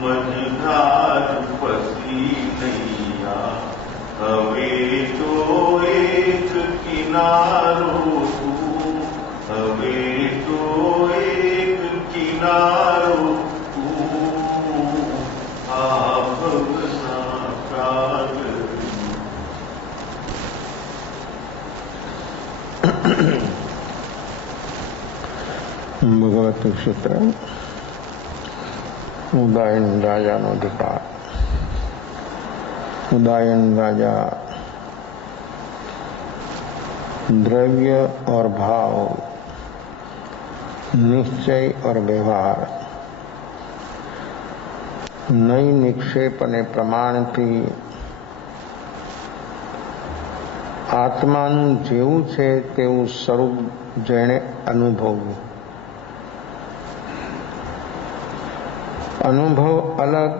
મજધાર પસી નૈયા હવે તો એક કિનારો તું, હવે તો એક કિનારો તું, આ ભવના સાગર. ભગવત સૂત્ર उदायन राजा नो अधिकार। उदायन राजा द्रव्य और भाव, निश्चय और व्यवहार, नई निक्षेप અને પ્રમાણથી આત્માનું જેવું છે તેવું સ્વરૂપ જેણે અનુભવ્યું. અનુભવ અલગ,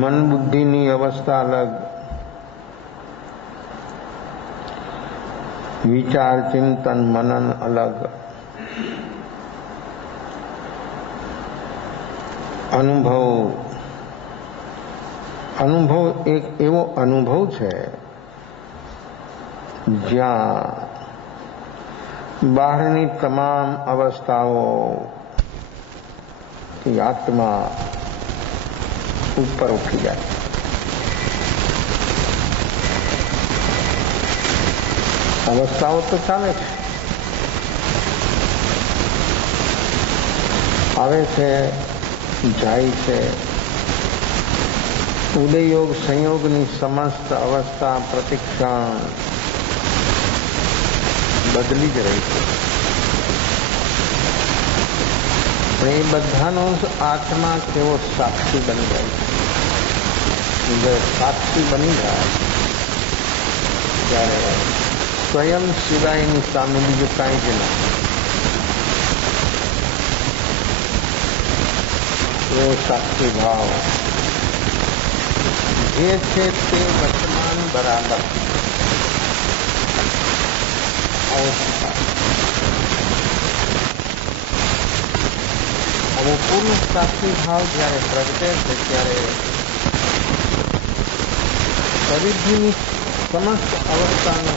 મન બુદ્ધિની અવસ્થા અલગ, વિચાર ચિંતન મનન અલગ. અનુભવ એક એવો અનુભવ છે જ્યાં બહારની તમામ અવસ્થાઓ આત્મા ઉપર ઉઠી જાય. અવસ્થાઓ તો ચાલે છે, આવે છે જાય છે. ઉદયયોગ સંયોગની સમસ્ત અવસ્થા પ્રતિક્ષણ બદલી જ રહી છે. પણ એ બધાનો આત્મા કેવો સાક્ષી બની જાય છે. સાક્ષી બની જાય ત્યારે સ્વયં સિવાયની સામે બીજું કાંઈ જ નથી. એવો સાક્ષી ભાવ જે છે તે વર્તમાન બરાબર હવે પૂર્ણ સાક્ષી ભાવ જયારે પ્રગટે છે ત્યારે પરિધિની સમસ્ત અવસ્થાનો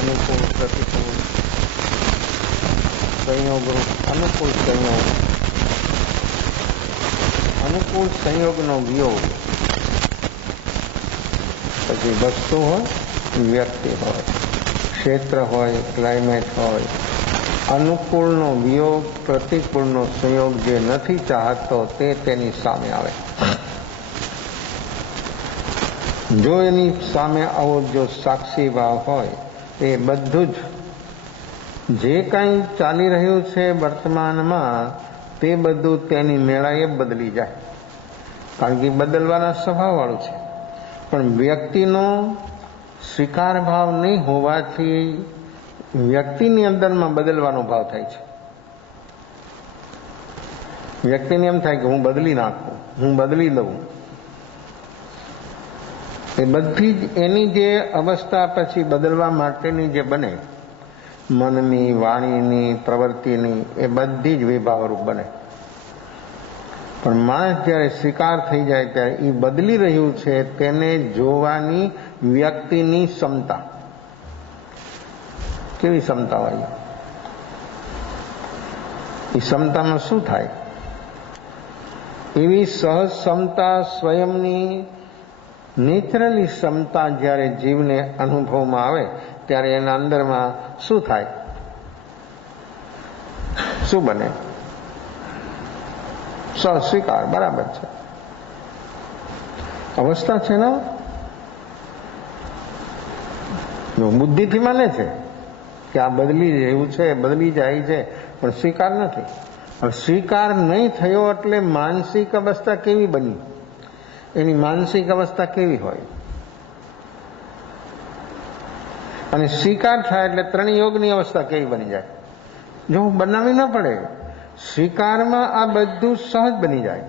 અનુકૂળ પ્રતિકૂળ સંયોગ, અનુકૂળ સંયોગનો વિયોગ, પછી વસ્તુ હોય, વ્યક્તિ હોય, ક્ષેત્ર હોય, ક્લાઇમેટ હોય. અનુકૂળનો વિયોગ, પ્રતિકૂળનો સંયોગ જે નથી ચાહતો તે તેની સામે આવે. જો એની સામે આવો જો સાક્ષી ભાવ હોય એ બધું જ જે કાંઈ ચાલી રહ્યું છે વર્તમાનમાં તે બધું તેની મેળાએ બદલી જાય. કારણ કે બદલવાના સ્વભાવવાળું છે. પણ વ્યક્તિનો સ્વીકાર ભાવ નહીં હોવાથી વ્યક્તિની અંદરમાં બદલવાનો ભાવ થાય છે. વ્યક્તિને એમ થાય કે હું બદલી નાખું, હું બદલી દઉં. એ બધી જ એની જે અવસ્થા પછી બદલવા માટેની જે બને, મનની, વાણીની, પ્રવૃત્તિની, એ બધી જ વિભાવરૂપ બને. પણ માણસ જ્યારે સ્વીકાર થઈ જાય ત્યારે એ બદલી રહ્યું છે તેને જોવાની વ્યક્તિની ક્ષમતા. કેવી ક્ષમતા હોય? એ ક્ષમતામાં શું થાય? એવી સહજ ક્ષમતા, સ્વયંની નેચરલી ક્ષમતા જ્યારે જીવને અનુભવમાં આવે ત્યારે એના અંદરમાં શું થાય? શું બને? સ્વીકાર. બરાબર છે, અવસ્થા છે ને. બુદ્ધિથી માને છે કે આ બદલી રહ્યું છે, બદલી જાય છે, પણ સ્વીકાર નથી. હવે સ્વીકાર નહીં થયો એટલે માનસિક અવસ્થા કેવી બની? એની માનસિક અવસ્થા કેવી હોય? અને સ્વીકાર થાય એટલે ત્રણ યોગની અવસ્થા કેવી બની જાય? જો બનાવી ન પડે, સ્વીકારમાં આ બધું સહજ બની જાય.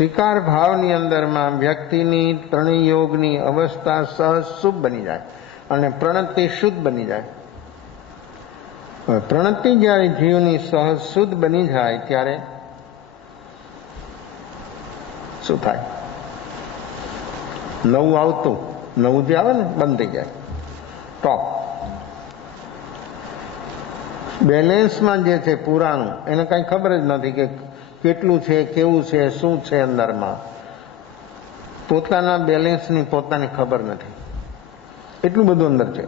સ્વીકાર ભાવની અંદરમાં વ્યક્તિની ત્રણયોગની અવસ્થા સહજ શુભ બની જાય અને પ્રણતિ શુદ્ધ બની જાય. પ્રણતિ જ્યારે જીવની સહજ શુદ્ધ બની જાય ત્યારે શું થાય? નવું આવતું, નવું જે આવે ને બંધ થઈ જાય. ટોપ બેલેન્સમાં જે છે પુરાણું, એને કઈ ખબર જ નથી કે કેટલું છે, કેવું છે, શું છે અંદરમાં. પોતાના બેલેન્સની પોતાને ખબર નથી, એટલું બધું અંદર છે.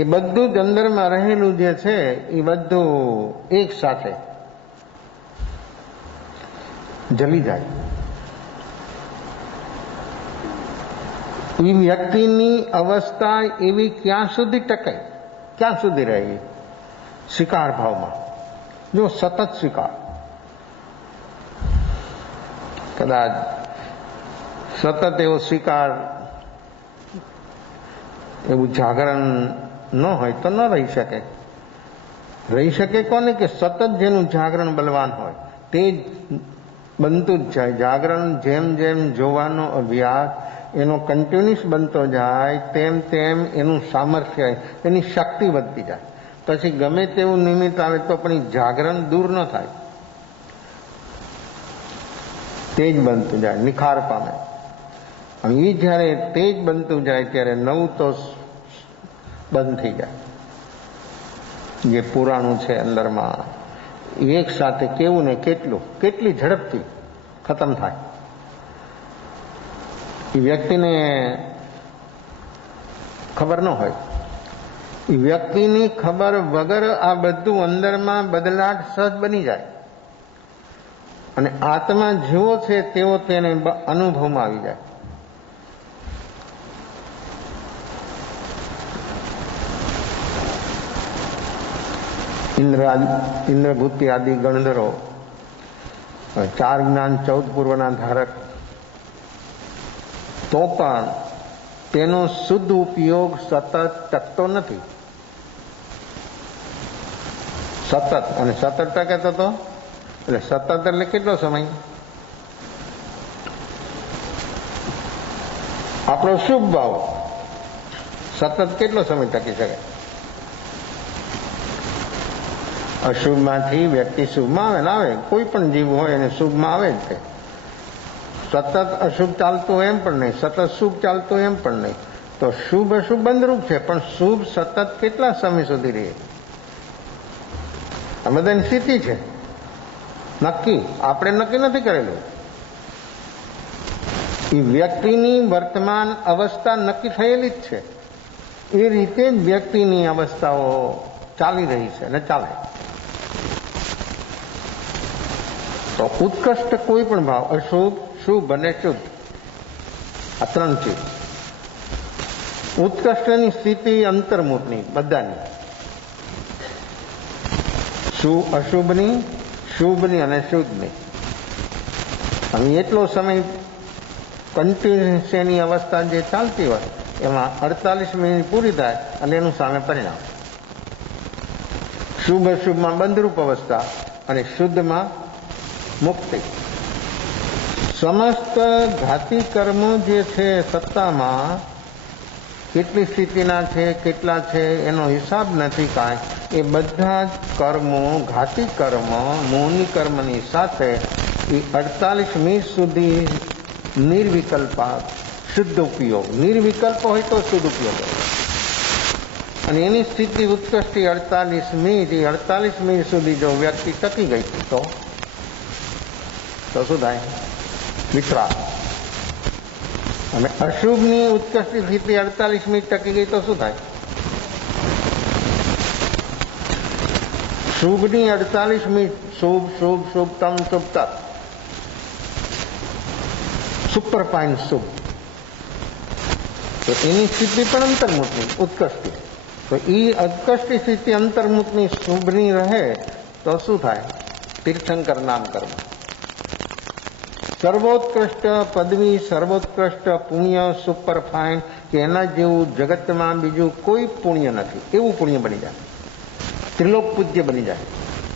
એ બધું જ અંદરમાં રહેલું જે છે એ બધું એક સાથે જલી જાય. એ વ્યક્તિની અવસ્થા એવી ક્યાં સુધી ટકે, ક્યાં સુધી રહે? સ્વીકાર ભાવમાં. જો સતત સ્વીકાર, કદાચ સતત એવો સ્વીકાર, એવું જાગરણ ન હોય તો ન રહી શકે. રહી શકે કોને? કે સતત જેનું જાગરણ બલવાન હોય તે જ બનતું જ જાય. જાગરણ જેમ જેમ જોવાનો અભ્યાસ એનો કન્ટિન્યુઅસ બનતો જાય તેમ તેમ એનું સામર્થ્ય, એની શક્તિ વધતી જાય. પછી ગમે તેવું નિમિત્ત આવે તો પણ જાગરણ દૂર ન થાય, તે જ બનતું જાય, નિખાર પામે. અને એ જ્યારે તે જ બનતું જાય ત્યારે નવું તો બંધ થઈ જાય. જે પુરાણું છે અંદરમાં એક સાથે કેવું ને કેટલું, કેટલી ઝડપથી ખતમ થાય. એ વ્યક્તિને ખબર ન હોય. એ વ્યક્તિની ખબર વગર આ બધું અંદરમાં બદલાટ સહજ બની જાય અને આત્મા જેવો છે તેવો તેને અનુભવમાં આવી જાય. ઇન્દ્રભૂતિ આદિ ગણધરો 4 જ્ઞાન 14 પૂર્વના ધારક, તો પણ તેનો શુદ્ધ ઉપયોગ સતત ટકતો નથી. સતત અને સતત ટકે તો એટલે સતત એટલે કેટલો સમય? આપણો શુભ ભાવ સતત કેટલો સમય ટકી શકે? અશુભમાંથી વ્યક્તિ શુભમાં આવે ને આવે, કોઈ પણ જીવ હોય એને શુભમાં આવે જ છે. સતત અશુભ ચાલતું એમ પણ નહીં, સતત શુભ ચાલતું એમ પણ નહીં. તો શુભ અશુભ બંધરૂપ છે, પણ શુભ સતત કેટલા સમય સુધી રહે? આ બધાની સ્થિતિ છે નક્કી, આપણે નક્કી નથી કરેલું. એ વ્યક્તિની વર્તમાન અવસ્થા નક્કી થયેલી જ છે. એ રીતે જ વ્યક્તિની અવસ્થાઓ ચાલી રહી છે અને ચાલે. તો ઉત્કૃષ્ટ કોઈ પણ ભાવ, અશુભ, શુભ અને શુદ્ધ, આ 3 છે. ઉત્કૃષ્ટની સ્થિતિ અંતર્મુખની બધાની, અશુભની, શુભની અને શુદ્ધની. હવે એટલો સમય કન્ટિન્યુઅસ એની અવસ્થા જે ચાલતી હોય એમાં 48 મિનિટ પૂરી થાય અને એનું સામે પરિણામ. શુભ અશુભમાં બંધરૂપ અવસ્થા અને શુદ્ધમાં મુક્તિ. સમસ્ત ઘાતી કર્મો જે છે સત્તામાં કેટલી સ્થિતિના છે, કેટલા છે એનો હિસાબ નથી કાંઈ. એ બધા જ કર્મો, ઘાતી કર્મ, મોહની કર્મની સાથે એ 48 મિનિટ સુધી નિર્વિકલ્પ શુદ્ધ ઉપયોગ. નિર્વિકલ્પ હોય તો શુદ્ધ ઉપયોગ હોય. અને એની સ્થિતિ ઉત્કૃષ્ટ 48 મિનિટ, એ 48 મિનિટ સુધી જો વ્યક્તિ ટકી ગઈ તો શું થાય? વિતરાગ. અને અશુભની ઉત્કૃષ્ટ સ્થિતિ 48 મિનિટ ટકી ગઈ તો શું થાય? શુભની 48 મિનિટ, શુભ શુભ શુભતમ શુભતર, સુપરફાઇન શુભ, તો એની સ્થિતિ પણ અંતર્મુખની ઉત્કૃષ્ટ. તો એ ઉત્કૃષ્ટ સ્થિતિ અંતર્મુખની શુભની રહે તો શું થાય? તીર્થંકર નામ કર્મ, સર્વોત્કૃષ્ટ પદવી, સર્વોત્કૃષ્ટ પુણ્ય, સુપરફાઇન, કે એના જેવું જગતમાં બીજું કોઈ પુણ્ય નથી. એવું પુણ્ય બની જાય, ત્રિલોક પૂજ્ય બની જાય.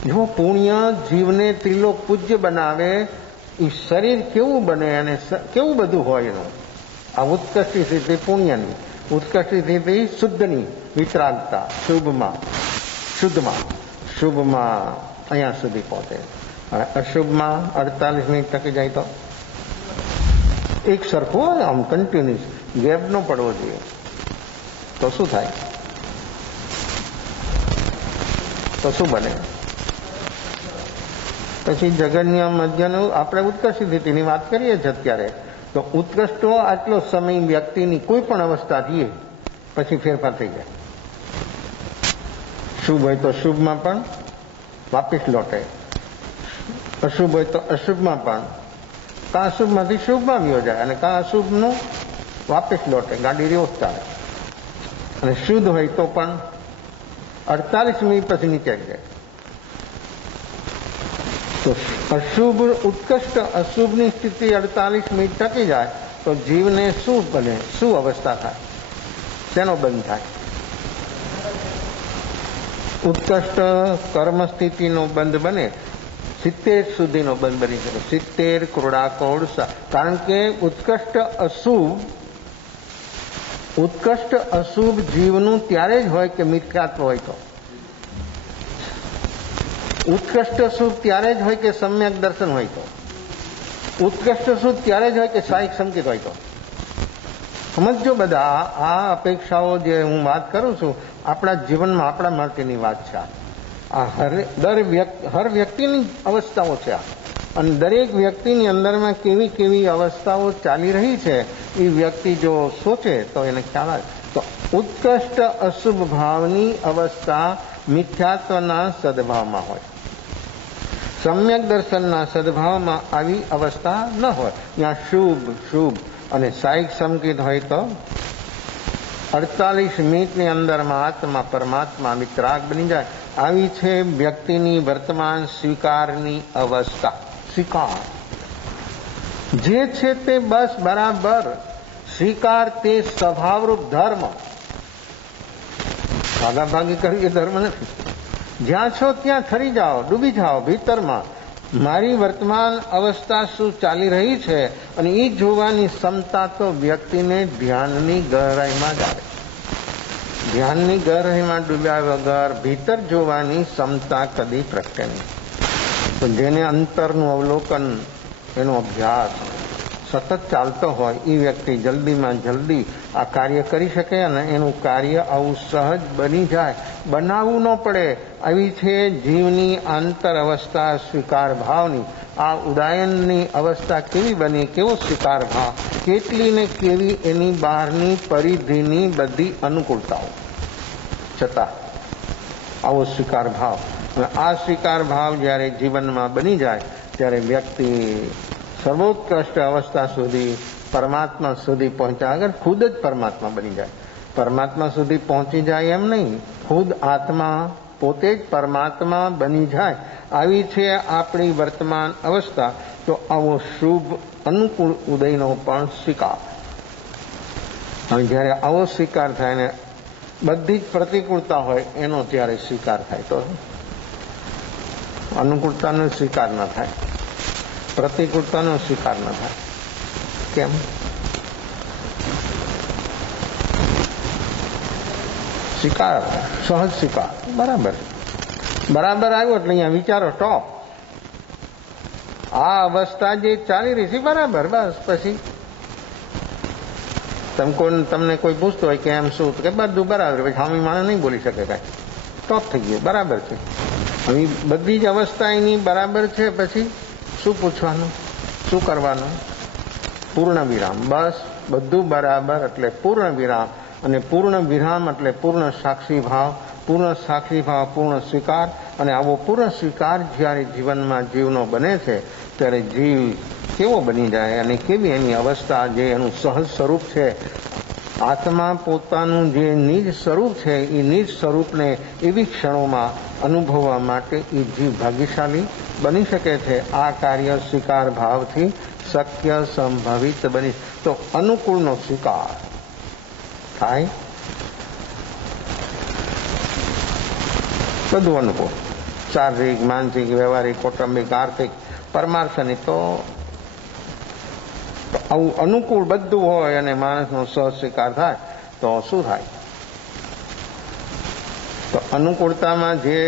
જો પુણ્ય જીવને ત્રિલોક પૂજ્ય બનાવે એ શરીર કેવું બને અને કેવું બધું હોય એનું. આ ઉત્કૃષ્ટ સ્થિતિ પુણ્યની, ઉત્કૃષ્ટ સ્થિતિ શુદ્ધની, વિતરાગતા, શુભમાં અહીંયા સુધી પહોંચે. અને અશુભમાં 48 મિનિટ ટકી જાય તો એક સરખું હોય, આમ કન્ટિન્યુઅસ ગેપ ન પડવો જોઈએ. તો શું થાય? તો શું બને? પછી જગન્ય મધ્યનું આપણે ઉત્કૃષ્ટ સ્થિતિની વાત કરીએ છીએ અત્યારે. તો ઉત્કૃષ્ટ આટલો સમય વ્યક્તિની કોઈ પણ અવસ્થા થઈએ પછી ફેરફાર થઈ જાય. શુભ હોય તો શુભમાં પણ વાપિસ લોટે, અશુભ હોય તો અશુભમાં પણ, કાં અશુભમાંથી શુભમાં વ્યો જાય અને કાં અશુભનું વાપિસ લોટે, ગાડી રિવર્સ ચાલે. અને શુદ્ધ હોય તો પણ 48 મિનિટ પછી નીચે જાય. તો અશુભ ઉત્કૃષ્ટ અશુભની સ્થિતિ 48 મિનિટ ટકી જાય તો જીવને શું બને? શું અવસ્થા થાય? શેનો બંધ થાય? ઉત્કૃષ્ટ કર્મ સ્થિતિનો બંધ બને. 70 સુધીનો બંધ બની શકે. 70 ક્રોડાકોડ. કારણ કે ઉત્કૃષ્ટ અશુભ જીવનું ત્યારે જ હોય કે મિથ્યાત્વ હોય તો. ઉત્કૃષ્ટ શુભ ત્યારે જ હોય કે સમ્યક દર્શન હોય તો. ઉત્કૃષ્ટ શુભ ત્યારે જ હોય કે સાહિક સંકેત હોય તો. સમજો બધા, આ અપેક્ષાઓ જે હું વાત કરું છું આપણા જીવનમાં આપણા માટેની વાત છે. આ હર વ્યક્તિની અવસ્થાઓ છે. અને દરેક વ્યક્તિની અંદરમાં કેવી કેવી અવસ્થાઓ ચાલી રહી છે એ વ્યક્તિ જો સોચે તો એને ખ્યાલ આવે. તો ઉત્કૃષ્ટ અશુભ ભાવની અવસ્થા મિથ્યાત્વના સદભાવમાં હોય. સમ્યક દર્શનના સદભાવમાં આવી અવસ્થા ન હોય. ત્યાં શુભ અને સાહિક સંકેત હોય તો 48 મિનિટની અંદરમાં આત્મા પરમાત્મા વિતરાગ બની જાય. આવી છે વ્યક્તિની વર્તમાન સ્વીકારની અવસ્થા. સ્વીકાર જે છે તે બસ બરાબર સ્વીકાર, તે સ્વભાવરૂપ ધર્મ. ભાગાભાગી કરવી એ ધર્મ નથી. જ્યાં છો ત્યાં ખરી જાઓ, ડૂબી જાઓ ભીતરમાં. મારી વર્તમાન અવસ્થા શું ચાલી રહી છે અને એ જોવાની ક્ષમતા તો વ્યક્તિને ધ્યાનની ગહેરાઈમાં જ આવે. ધ્યાનની ગહેરાઈમાં ડૂબ્યા વગર ભીતર જોવાની ક્ષમતા કદી પ્રગટે નહીં. તો જેને અંતરનું અવલોકન, એનો અભ્યાસ સતત ચાલતો હોય એ વ્યક્તિ જલ્દીમાં જલ્દી આ કાર્ય કરી શકે અને એનું કાર્ય આવું સહજ બની જાય. બનાવવું ન પડે. આવી છે જીવની આંતર અવસ્થા સ્વીકાર ભાવની. આ ઉડાયનની અવસ્થા કેવી બની? કેવો સ્વીકાર ભાવ? કેટલી ને કેવી એની બહારની પરિધિની બધી અનુકૂળતાઓ છતાં આવો સ્વીકાર ભાવ. અને આ સ્વીકાર ભાવ જ્યારે જીવનમાં બની જાય ત્યારે વ્યક્તિ સર્વોત્કૃષ્ટ અવસ્થા સુધી, પરમાત્મા સુધી પહોંચ્યા આગળ ખુદ જ પરમાત્મા બની જાય. પરમાત્મા સુધી પહોંચી જાય એમ નહીં, ખુદ આત્મા પોતે જ પરમાત્મા બની જાય. આવી છે આપણી વર્તમાન અવસ્થા. તો આવો શુભ અનુકૂળ ઉદયનો પણ સ્વીકાર. અને જ્યારે આવો સ્વીકાર થાય ને બધી જ પ્રતિકૂળતા હોય એનો જ્યારે સ્વીકાર થાય તો અનુકૂળતાનો સ્વીકાર ન થાય, પ્રતિકૂળતાનો સ્વીકાર ન થાય. કેમ? સ્વીકાર, સહજ સ્વીકાર. બરાબર આવ્યો એટલે અહીંયા વિચારો સ્ટોપ. આ અવસ્થા જે ચાલી રહી છે બરાબર, બસ. પછી તમને કોઈ પૂછતો હોય કે એમ શું, કે બધું બરાબર. પછી સામી માણસ નહીં બોલી શકે કાંઈ. સ્ટોપ થઈ ગયું, બરાબર છે. હવે બધી જ અવસ્થા એની બરાબર છે. પછી શું પૂછવાનું, શું કરવાનું? પૂર્ણ વિરામ. બસ બધું બરાબર એટલે પૂર્ણ વિરામ. અને પૂર્ણ વિરામ એટલે પૂર્ણ સાક્ષી ભાવ. પૂર્ણ સાક્ષી ભાવ પૂર્ણ સ્વીકાર. અને આવો પૂર્ણ સ્વીકાર જ્યારે જીવનમાં જીવનો બને છે ત્યારે જીવ કેવો બની જાય અને કેવી એની અવસ્થા, જે એનું સહજ સ્વરૂપ છે. આત્મા પોતાનું જે નિજ સ્વરૂપ છે એ નિજ સ્વરૂપને એવી ક્ષણોમાં અનુભવવા માટે એ જીવ ભાગ્યશાળી બની શકે છે. આ કાર્ય સ્વીકાર ભાવથી શક્ય સંભવિત બની. તો અનુકૂળનો સ્વીકાર થાય, બધું અનુકૂળ. શારીરિક, માનસિક, વ્યવહારિક, કૌટુંબિક, આર્થિક, પરમાર્થની તો આવું અનુકૂળ બધું હોય અને માણસનો સહજ સ્વીકાર થાય તો શું થાય? તો અનુકૂળતામાં જે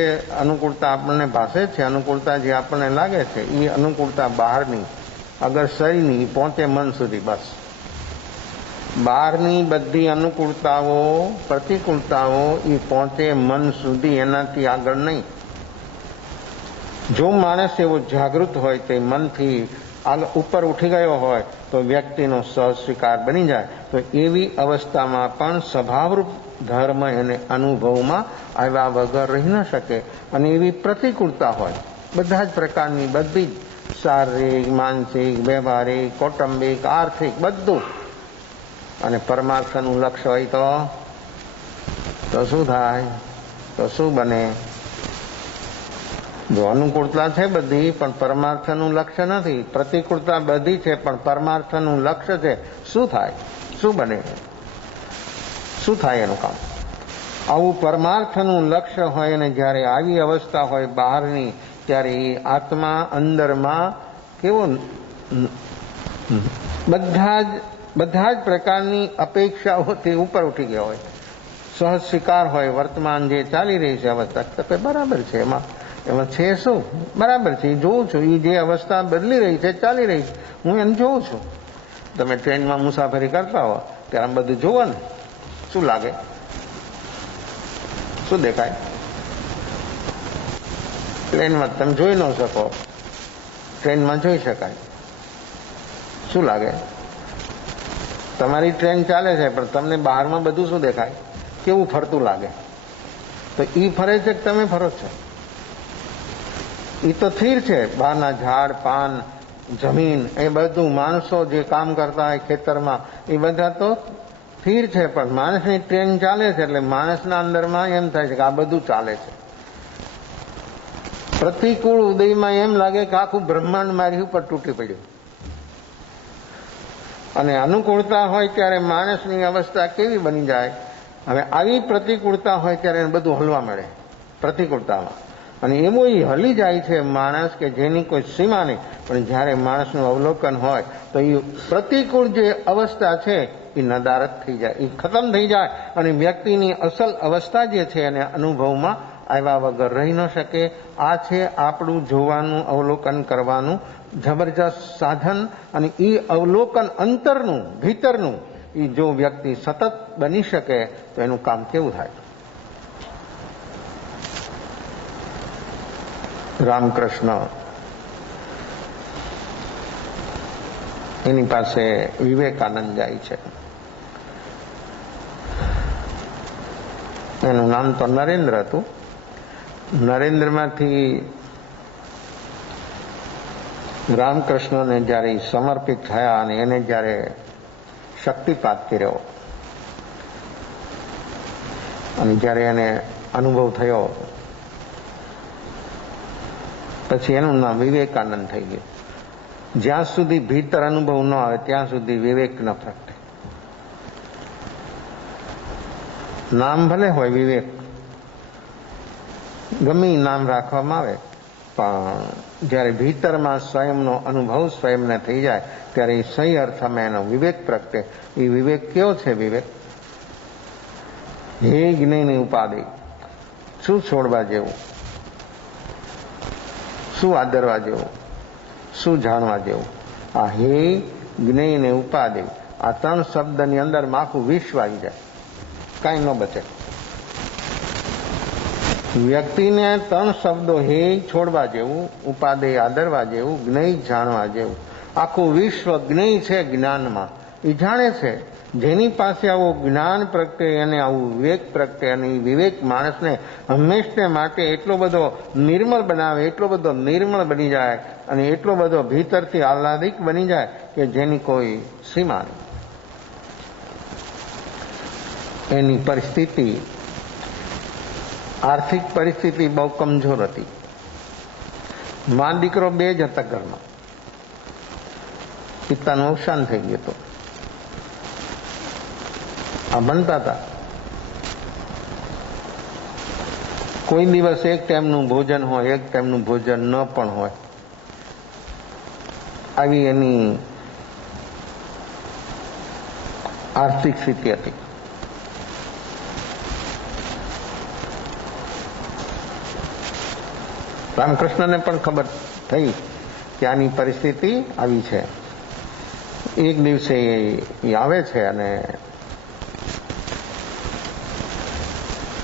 અનુકૂળતા આપણને ભાષે છે, અનુકૂળતા જે આપણને લાગે છે, એ અનુકૂળતા બહારની, અગર શરીરની પહોંચે મન સુધી. બસ બહારની બધી અનુકૂળતાઓ, પ્રતિકૂળતાઓ એ પહોંચે મન સુધી, એનાથી આગળ નહીં. જો માણસ એવો જાગૃત હોય તે મનથી ઉપર ઉઠી ગયો હોય તો વ્યક્તિનો સહજ સ્વીકાર બની જાય. તો એવી અવસ્થામાં પણ સ્વભાવરૂપ ધર્મ એને અનુભવમાં આવ્યા વગર રહી ન શકે. અને એવી પ્રતિકૂળતા હોય બધા જ પ્રકારની, બધી જ શારીરિક, માનસિક, વ્યવહારિક, કૌટુંબિક, આર્થિક, બધું. અને પરમાર્થનું લક્ષ્ય હોય તો શું થાય? તો શું બને? જો અનુકૂળતા છે બધી પણ પરમાર્થનું લક્ષ્ય નથી, પ્રતિકૂળતા બધી છે પણ પરમાર્થનું લક્ષ્ય છે, શું થાય? શું બને? શું થાય એનું કામ? આવું પરમાર્થનું લક્ષ્ય હોય અને જ્યારે આવી અવસ્થા હોય બહારની, ત્યારે એ આત્મા અંદરમાં કેવો બધા જ પ્રકારની અપેક્ષાઓથી ઉપર ઉઠી ગયો હોય, સહજ સ્વીકાર હોય. વર્તમાન જે ચાલી રહી છે અવસ્થા બરાબર છે, એમાં છે શું? બરાબર છે, એ જોઉં છું. એ જે અવસ્થા બદલી રહી છે, ચાલી રહી છે, હું એને જોઉં છું. તમે ટ્રેનમાં મુસાફરી કરતા હો ત્યારે આમ બધું જોવો ને, શું લાગે? શું દેખાય? પ્લેનમાં તમે જોઈ ન શકો, ટ્રેનમાં જોઈ શકાય. શું લાગે? તમારી ટ્રેન ચાલે છે પણ તમને બહારમાં બધું શું દેખાય? કેવું ફરતું લાગે? તો ઈ ફરે છે કે તમે ફરો છો? એ તો સ્થિર છે. બહારના ઝાડ, પાન, જમીન, એ બધું, માણસો જે કામ કરતા હોય ખેતરમાં, એ બધા તો સ્થિર છે. પણ માણસની ટ્રેન ચાલે છે એટલે માણસના અંદરમાં એમ થાય છે કે આ બધું ચાલે છે. પ્રતિકૂળ ઉદયમાં એમ લાગે કે આખું બ્રહ્માંડ મારી ઉપર તૂટી પડ્યું. અને અનુકૂળતા હોય ત્યારે માણસની અવસ્થા કેવી બની જાય? હવે આવી પ્રતિકૂળતા હોય ત્યારે એને બધું હલવા મળે પ્રતિકૂળતામાં, અને એવું એ હલી જાય છે માણસ કે જેની કોઈ સીમા નહીં. પણ જ્યારે માણસનું અવલોકન હોય તો એ પ્રતિકૂળ જે અવસ્થા છે એ નદારત થઈ જાય, એ ખતમ થઈ જાય, અને વ્યક્તિની અસલ અવસ્થા જે છે એને અનુભવમાં આવ્યા વગર રહી ન શકે. આ છે આપણું જોવાનું, અવલોકન કરવાનું જબરજસ્ત સાધન. અને એ અવલોકન અંતરનું, ભીતરનું, એ જો વ્યક્તિ સતત બની શકે તો એનું કામ કેવું થાય? રામકૃષ્ણ એની પાસે વિવેકાનંદ જાય છે. એનું નામ તો નરેન્દ્ર હતું. નરેન્દ્રમાંથી રામકૃષ્ણને જ્યારે સમર્પિત થયા અને એને જ્યારે શક્તિપાત કર્યો અને જ્યારે એને અનુભવ થયો, પછી એનું નામ વિવેકાનંદ થઈ ગયું. જ્યાં સુધી ભીતર અનુભવ ન આવે ત્યાં સુધી વિવેક ન પ્રગટે. નામ ભલે હોય વિવેક, ગમે નામ રાખવામાં આવે, પણ જ્યારે ભીતરમાં સ્વયંનો અનુભવ સ્વયંને થઈ જાય ત્યારે એ સહી અર્થમાં એનો વિવેક પ્રગટે. એ વિવેક કયો છે? વિવેક હે જ્ઞાની ઉપાધિ, શું છોડવા જેવું, શું આદરવા જેવું, શું જાણવા જેવું? આ હે જ્ઞાની ઉપાધિ, આ ત્રણ શબ્દની અંદર આખું વિશ્વ આવી જાય, કાંઈ ન બચે. વ્યક્તિને ત્રણ શબ્દો, હે છોડવા જેવું, ઉપાદે આદરવા જેવું, જ્ઞેય જાણવા જેવું. આખું વિશ્વ જ્ઞેય છે જ્ઞાનમાં, એ જાણે છે. જેની પાસે આવું જ્ઞાન પ્રગટે અને આવું વિવેક પ્રગટે, અને એ વિવેક માણસને હંમેશને માટે એટલો બધો નિર્મળ બનાવે, એટલો બધો નિર્મળ બની જાય અને એટલો બધો ભીતરથી આહ્લાદિક બની જાય કે જેની કોઈ સીમા નહીં. એની પરિસ્થિતિ, આર્થિક પરિસ્થિતિ બહુ કમજોર હતી. માં દીકરો બે જ હતા ઘરમાં. પિતાનું અવસાન થઈ ગયું હતું. આ બનતા હતા. કોઈ દિવસ એક ટાઈમનું ભોજન હોય, એક ટાઈમનું ભોજન ન પણ હોય. આવી એની આર્થિક સ્થિતિ હતી. રામકૃષ્ણને પણ ખબર થઈ કે આની પરિસ્થિતિ આવી છે. એક દિવસે એ આવે છે અને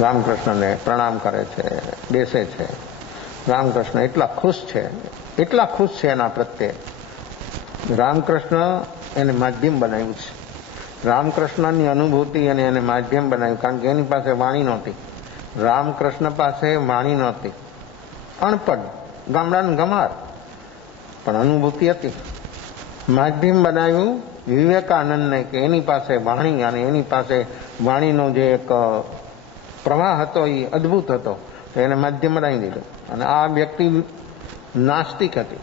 રામકૃષ્ણને પ્રણામ કરે છે, બેસે છે. રામકૃષ્ણ એટલા ખુશ છે એના પ્રત્યે. રામકૃષ્ણ એને માધ્યમ બનાવ્યું છે. રામકૃષ્ણની અનુભૂતિ અને એને માધ્યમ બનાવ્યું, કારણ કે એની પાસે વાણી નહોતી. રામકૃષ્ણ પાસે વાણી નહોતી, અણપડ, ગામડાનું ગમાર, પણ અનુભૂતિ હતી. માધ્યમ બનાવ્યું વિવેકાનંદને કે એની પાસે વાણી, અને એની પાસે વાણીનો જે એક પ્રવાહ હતો એ અદ્ભુત હતો, તો એને માધ્યમ બનાવી દીધું. અને આ વ્યક્તિ નાસ્તિક હતી.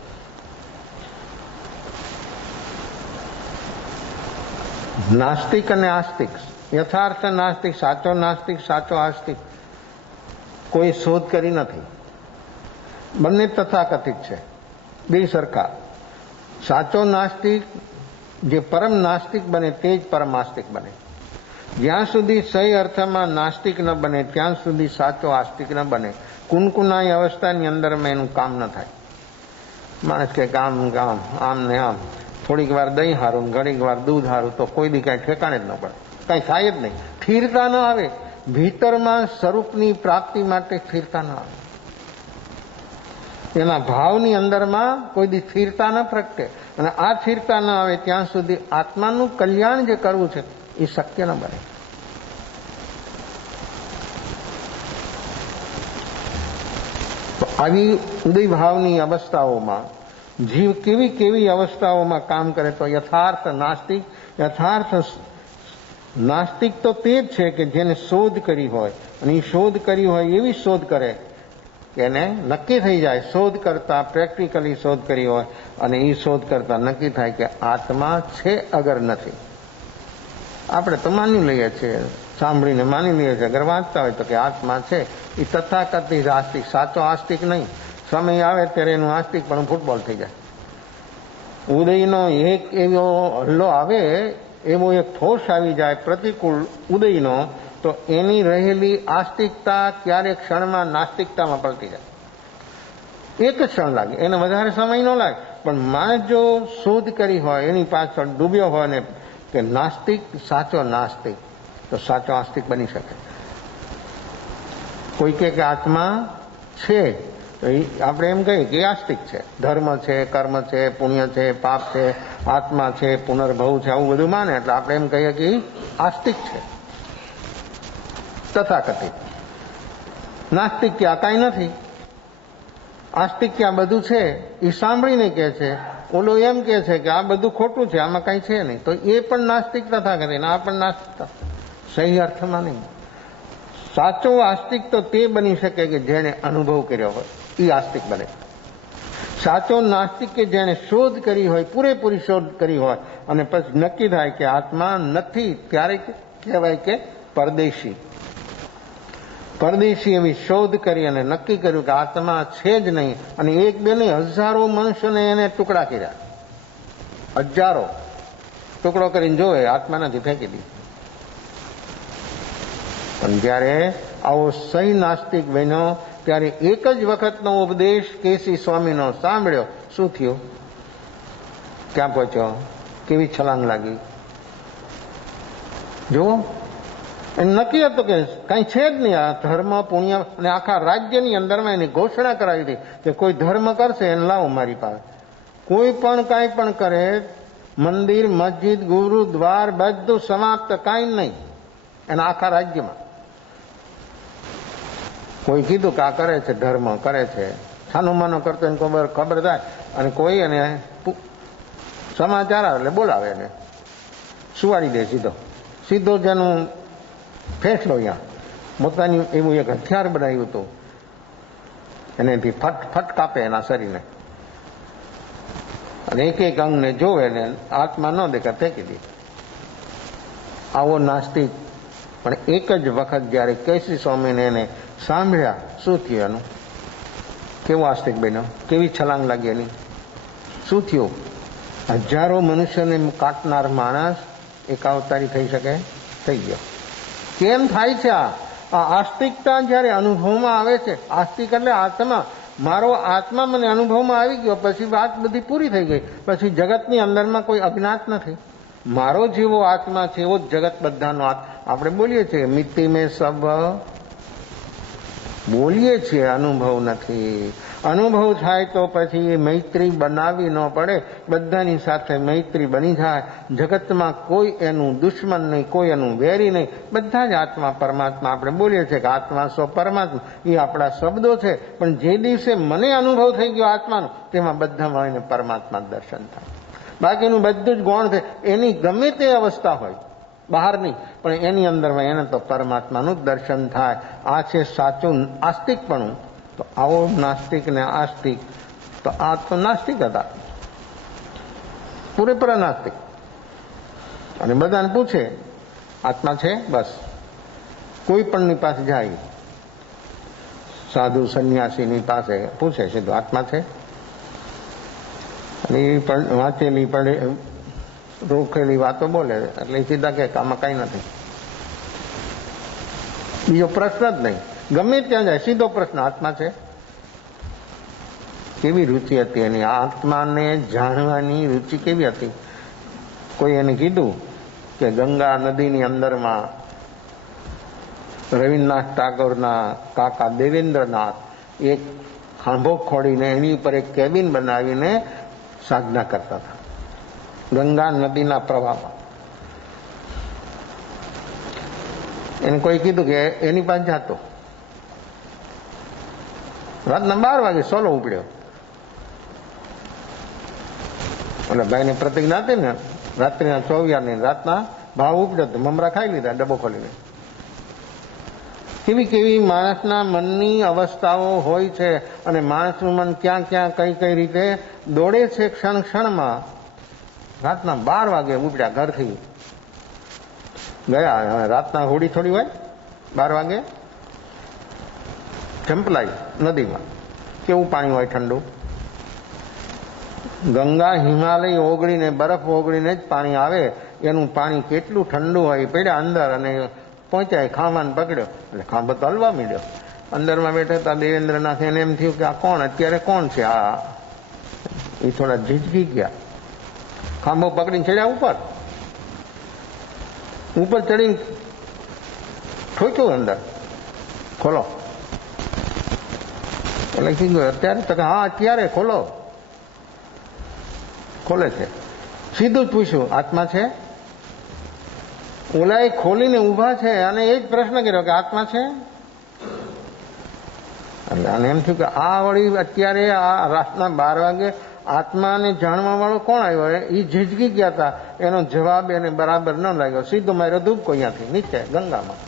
નાસ્તિક અને આસ્તિક, યથાર્થ નાસ્તિક, સાચો નાસ્તિક, સાચો આસ્તિક કોઈ શોધ કરી નથી. બંને તથાકથિત છે, બે સરખા. સાચો નાસ્તિક જે પરમ નાસ્તિક બને તે જ પરમ આસ્તિક બને. જ્યાં સુધી સહી અર્થમાં નાસ્તિક ન બને ત્યાં સુધી સાચો આસ્તિક ન બને. કુનકુનાઈ અવસ્થાની અંદરમાં એનું કામ ન થાય. માણસ કે આમ ને આમ, થોડીક વાર દહીં હારું, ઘડીક વાર દૂધ હારું, તો કોઈ દી કાંઈ ઠેકાણે જ ન પડે, કાંઈ થાય જ નહીં. સ્થિરતા ન આવે ભીતરમાં. સ્વરૂપની પ્રાપ્તિ માટે સ્થિરતા ન આવે. એના ભાવની અંદરમાં કોઈ દી સ્થિરતા ન પ્રગટે. અને આ સ્થિરતા ન આવે ત્યાં સુધી આત્માનું કલ્યાણ જે કરવું છે એ શક્ય ન બને. આવી ઉદય ભાવની અવસ્થાઓમાં જીવ કેવી કેવી અવસ્થાઓમાં કામ કરે, તો યથાર્થ નાસ્તિક તો તે જ છે કે જેને શોધ કરી હોય, અને એ શોધ કરી હોય એવી શોધ કરે કે એને નક્કી થઈ જાય, શોધ કરતા પ્રેક્ટિકલી શોધ કરી હોય, અને એ શોધ કરતા નક્કી થાય કે આત્મા છે અગર નથી. આપણે તો માની લઈએ છીએ, સાંભળીને માની લઈએ છીએ, અગર વાંચતા હોય તો કે આત્મા છે. એ તથાકથિત આસ્તિક, સાચો આસ્તિક નહીં. સમય આવે ત્યારે એનું આસ્તિક પણ ફૂટબોલ થઈ જાય. ઉદયનો એક એવો હલ્લો આવે, એવો એક ફોર્સ આવી જાય પ્રતિકૂળ ઉદયનો, તો એની રહેલી આસ્તિકતા ક્યારેક ક્ષણમાં નાસ્તિકતામાં પલટી જાય. એક જ ક્ષણ લાગે, એને વધારે સમય ન લાગે. પણ માણસ જો શોધ કરી હોય, એની પાછળ ડૂબ્યો હોય ને કે નાસ્તિક સાચો નાસ્તિક, તો સાચો આસ્તિક બની શકે. કોઈ કે આત્મા છે તો આપણે એમ કહીએ કે આસ્તિક છે. ધર્મ છે, કર્મ છે, પુણ્ય છે, પાપ છે, આત્મા છે, પુનર્ભવ છે, આવું બધું માને એટલે આપણે એમ કહીએ કે આસ્તિક છે. તથાકથિત નાસ્તિક કે આ કાંઈ નથી, આસ્તિક કે આ બધું છે, એ સાંભળીને કે છે. ઓલો એમ કે છે કે આ બધું ખોટું છે, આમાં કાંઈ છે નહીં, તો એ પણ નાસ્તિક તથાકથિત, આ પણ નાસ્તિક. સહી અર્થમાં નહીં. સાચો આસ્તિક તો તે બની શકે કે જેણે અનુભવ કર્યો હોય, એ આસ્તિક બને. સાચો નાસ્તિક કે જેણે શોધ કરી હોય, પૂરેપૂરી શોધ કરી હોય, અને પછી નક્કી થાય કે આત્મા નથી, ત્યારે કહેવાય કે પરદેશી. પરદેશી એવી શોધ કરી અને નક્કી કર્યું કે આત્મા છે જ નહીં. અને એક બે નહીં, હજારો મનુષ્યને એને ટુકડા કર્યા, હજારો ટુકડો કરીને જોવે, આત્મા નથી, ફેંકી દીધી. પણ જ્યારે આવો સહી નાસ્તિક બન્યો ત્યારે એક જ વખતનો ઉપદેશ કેસી સ્વામીનો સાંભળ્યો. શું થયું? ક્યાં પહોંચ્યો? કેવી છલાંગ લાગી જુઓ. નક્કી હતું કે કઈ છે જ નહીં, આ ધર્મ પુણ્ય. અને આખા રાજ્યની અંદરમાં એની ઘોષણા કરાવી હતી કે કોઈ ધર્મ કરશે એને લાવો મારી પાસે. કોઈ પણ કાંઈ પણ કરે, મંદિર, મસ્જિદ, ગુરુદ્વાર બધું સમાપ્ત, કાંઈ નહીં એના આખા રાજ્યમાં. કોઈ કીધું કે આ કરે છે, ધર્મ કરે છે, છાનો માનો કરતો એને ખબર થાય, અને કોઈ એને સમાચાર આવે એટલે બોલાવે, એને સુવાડી દે સીધો જેનું ફેંસલો. અહીંયા પોતાની એવું એક હથિયાર બનાવ્યું હતું, એનેથી ફટ કાપે એના શરીરને, અને એક એક અંગને જોવે ને આત્મા ન દેખાય, ફેંકી દે. આવો નાસ્તિક. પણ એક જ વખત જ્યારે કેસરી સ્વામીને એને સાંભળ્યા, શું થયું એનું? કેવો આસ્તિક બન્યો? કેવી છલાંગ લાગી એની? શું થયું? હજારો મનુષ્યને કાટનાર માણસ એકાવતારી થઈ શકે? થઈ ગયો. કેમ થાય છે? આ આસ્તિકતા જ્યારે અનુભવમાં આવે છે, આસ્તિક એટલે આત્મા, મારો આત્મા મને અનુભવમાં આવી ગયો, પછી વાત બધી પૂરી થઈ ગઈ. પછી જગતની અંદરમાં કોઈ અજ્ઞાત નથી. મારો જેવો આત્મા છે એવો જ જગત બધાનો આપણે બોલીએ છીએ મિત્તિ મેં સબ બોલીએ છીએ, અનુભવ નથી. અનુભવ થાય તો પછી મૈત્રી બનાવવી ન પડે, બધાની સાથે મૈત્રી બની જાય. જગતમાં કોઈ એનું દુશ્મન નહીં, કોઈ એનું વેરી નહીં, બધા જ આત્મા પરમાત્મા. આપણે બોલીએ છીએ કે આત્મા સ્વ પરમાત્મા, એ આપણા શબ્દો છે, પણ જે દિવસે મને અનુભવ થઈ ગયો આત્માનો, તેમાં બધામાં એને પરમાત્મા દર્શન થાય. બાકીનું બધું જ ગૌણ છે. એની ગમે તે અવસ્થા હોય બહારની, પણ એની અંદરમાં એને તો પરમાત્માનું જ દર્શન થાય. આ છે સાચું આસ્તિકપણું. તો આવો નાસ્તિક ને આસ્તિક, તો આ તો નાસ્તિક હતા, પૂરેપૂરા નાસ્તિક. અને બધાને પૂછે આત્મા છે, બસ કોઈ પણની પાસે જાય, સાધુ સંન્યાસીની પાસે પૂછે સીધું આત્મા છે, અને એ પણ વાંચેલી પડે રોકેલી વાતો બોલે એટલે સીધા કે આમાં કઈ નથી, બીજો પ્રશ્ન જ નહીં. ગમે ત્યાં જાય સીધો પ્રશ્ન આત્મા છે. કેવી રુચિ હતી એની, આત્માને જાણવાની રુચિ કેવી હતી. કોઈ એને કીધું કે ગંગા નદીની અંદરમાં રવિન્દ્રનાથ ટાગોરના કાકા દેવેન્દ્રનાથ એક ખાંભો ખોડીને એની ઉપર એક કેબિન બનાવીને સાધના કરતા હતા ગંગા નદીના પ્રવાહમાં. એને કોઈ કીધું કે એની પાસે જાતો. રાતના 12 વાગે સોલો ઉપડ્યો. એટલે ભાઈને પ્રતિજ્ઞા હતી ને રાત્રિના 24 રાતના ભાવ ઉપડ્યો તો મમરા ખાઈ લીધા ડબ્બો ખોલીને. કેવી કેવી માણસના મનની અવસ્થાઓ હોય છે, અને માણસનું મન ક્યાં ક્યાં કઈ કઈ રીતે દોડે છે ક્ષણ ક્ષણમાં. રાતના 12 વાગે ઉપડ્યા ઘરથી ગયા. રાતના હોડી થોડી હોય, 12 વાગે ચંપલાઈ નદીમાં. કેવું પાણી હોય ઠંડુ. ગંગા હિમાલય ઓગળીને બરફ ઓગળીને જ પાણી આવે. એનું પાણી કેટલું ઠંડુ હોય. પડ્યા અંદર અને પહોંચ્યા, ખાંભાને પકડ્યો એટલે ખાંભો તો હલવા માંડ્યો. અંદરમાં બેઠા હતા દેવેન્દ્રનાથ, એને એમ થયું કે આ કોણ, અત્યારે કોણ છે આ. એ થોડા ઝીઝકી ગયા. ખાંભો પકડીને ચડ્યા ઉપર ચડીને ઠોક્યું અંદર, ખોલો. એટલે કીધું અત્યારે તો હા અત્યારે ખોલો. ખોલે છે. સીધું જ પૂછ્યું આત્મા છે. ઓલા એ ખોલીને ઉભા છે અને એ જ પ્રશ્ન કર્યો કે આત્મા છે. અને એમ થયું કે આ વળી અત્યારે આ રાતના 12 વાગે આત્માને જાણવા વાળો કોણ આવ્યો. એ ઝીઝકી ગયા હતા. એનો જવાબ એને બરાબર ન લાગ્યો. સીધો માર્યો ધૂપકો અહીંયાથી નીચે ગંગામાં.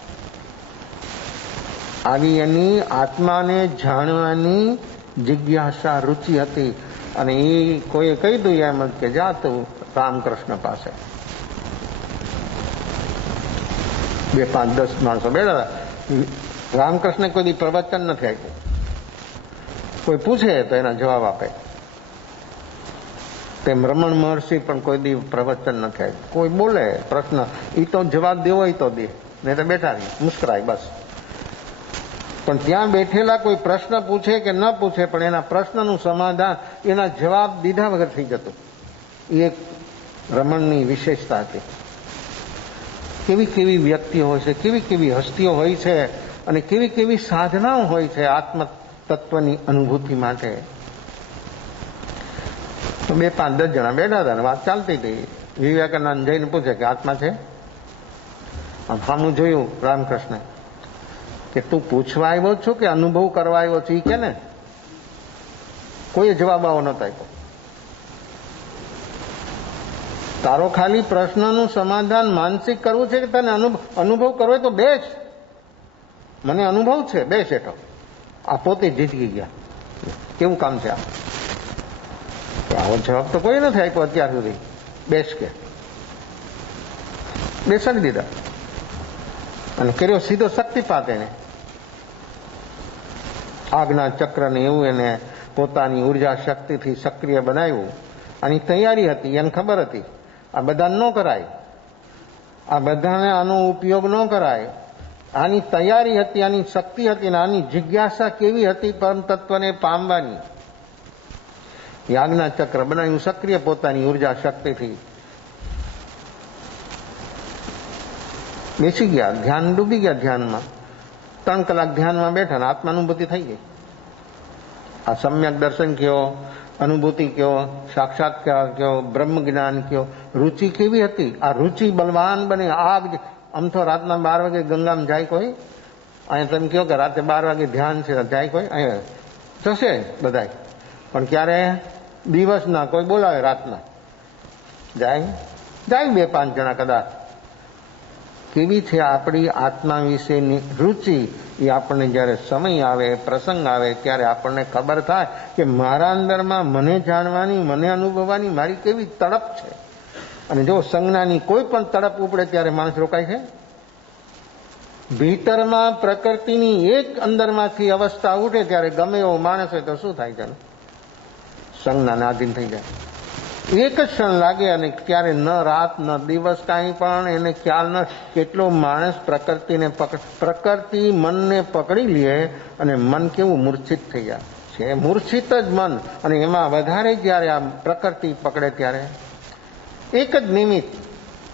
આવી એની આત્માને જાણવાની જિજ્ઞાસા રુચિ હતી. અને એ કોઈએ કહી દઉં એમ જ કે જા તું રામકૃષ્ણ પાસે. 2, 5, 10 માણસો બેઠા હતા. રામકૃષ્ણ કોઈ દી પ્રવચન નથી આપ્યું. કોઈ પૂછે તો એના જવાબ આપે. તેમ રમણ મહર્ષિ પણ કોઈ દી પ્રવચન નથી આપ્યું. કોઈ બોલે પ્રશ્ન, એ તો જવાબ દેવો હોય તો દે, નહીં તો બેઠા રહી મુસ્કરાય બસ. પણ ત્યાં બેઠેલા કોઈ પ્રશ્ન પૂછે કે ન પૂછે, પણ એના પ્રશ્નનું સમાધાન એના જવાબ દીધા વગર થઈ જતું. એ એક રમણની વિશેષતા હતી. કેવી કેવી વ્યક્તિઓ હોય છે, કેવી કેવી હસ્તીઓ હોય છે, અને કેવી કેવી સાધનાઓ હોય છે આત્મ તત્વની અનુભૂતિ માટે. 2, 5, 10 જણા બેઠા હતા ને વાત ચાલતી હતી. વિવેકાનંદ જઈને પૂછે કે આત્મા છે. સામું જોયું રામકૃષ્ણ કે તું પૂછવા આવ્યો છો કે અનુભવ કરવા આવ્યો છો. એ કે ને કોઈ જવાબ આવો નતો આપ્યો. તારો ખાલી પ્રશ્નનું સમાધાન માનસિક કરવું છે કે તને અનુભવ કરવો હોય તો બેસ. મને અનુભવ છે, બેસ હેઠો. આ પોતે જીતી ગયા. કેવું કામ છે આ. આવો જવાબ તો કોઈ નથી આપ્યો અત્યાર સુધી. બેસ કે બેસાડી દીધા અને કર્યો સીધો શક્તિપાત. એને આગના ચક્રને એવું એને પોતાની ઉર્જા શક્તિથી સક્રિય બનાવ્યું. આની તૈયારી હતી, એને ખબર હતી આ બધા ન કરાય. આ બધાને આનો ઉપયોગ ન કરાય. આની તૈયારી હતી, આની શક્તિ હતી, અને આની જિજ્ઞાસા કેવી હતી પરમ તત્વને પામવાની. યાજ્ઞા ચક્ર બનાવ્યું સક્રિય પોતાની ઉર્જા શક્તિથી. બેસી ગયા, ધ્યાન ડૂબી ગયા ધ્યાનમાં. 3 કલાક ધ્યાનમાં બેઠા ને આત્માનુભૂતિ થઈ ગઈ. આ સમ્યક દર્શન કયો, અનુભૂતિ કયો, સાક્ષાત્કાર કયો, બ્રહ્મ જ્ઞાન કયો, રુચિ કેવી હતી. આ રુચિ બલવાન બને. આગ આમ તો રાતના 12 વાગે ગંગામાં જાય કોઈ? અહીંયા તમે કહો કે રાતે 12 વાગે ધ્યાન છે, જાય કોઈ? અહીંયા જશે બધાય, પણ ક્યારે? દિવસના કોઈ બોલાવે, રાતના જાય 2-5 જણા કદાચ. કેવી છે આપણી આત્મા વિશેની રુચિ? એ આપણને જ્યારે સમય આવે, પ્રસંગ આવે, ત્યારે આપણને ખબર થાય કે મારા અંદરમાં મને જાણવાની, મને અનુભવવાની મારી કેવી તડપ છે. અને જો સંજ્ઞાની કોઈ પણ તડપ ઉપડે ત્યારે માણસ રોકાય છે. ભીતરમાં પ્રકૃતિની એક અંદરમાંથી અવસ્થા ઉઠે ત્યારે ગમે એવો માણસ હોય તો શું થાય છે? સંજ્ઞાને આધીન થઈ જાય. એક જ ક્ષણ લાગે અને ત્યારે ન રાત ન દિવસ કાંઈ પણ એને ખ્યાલ ન. કેટલો માણસ પ્રકૃતિ મનને પકડી લે અને મન કેવું મૂર્છિત થઈ જાય છે. મૂર્છિત જ મન. અને એમાં વધારે જ્યારે આ પ્રકૃતિ પકડે ત્યારે એક જ નિમિત્ત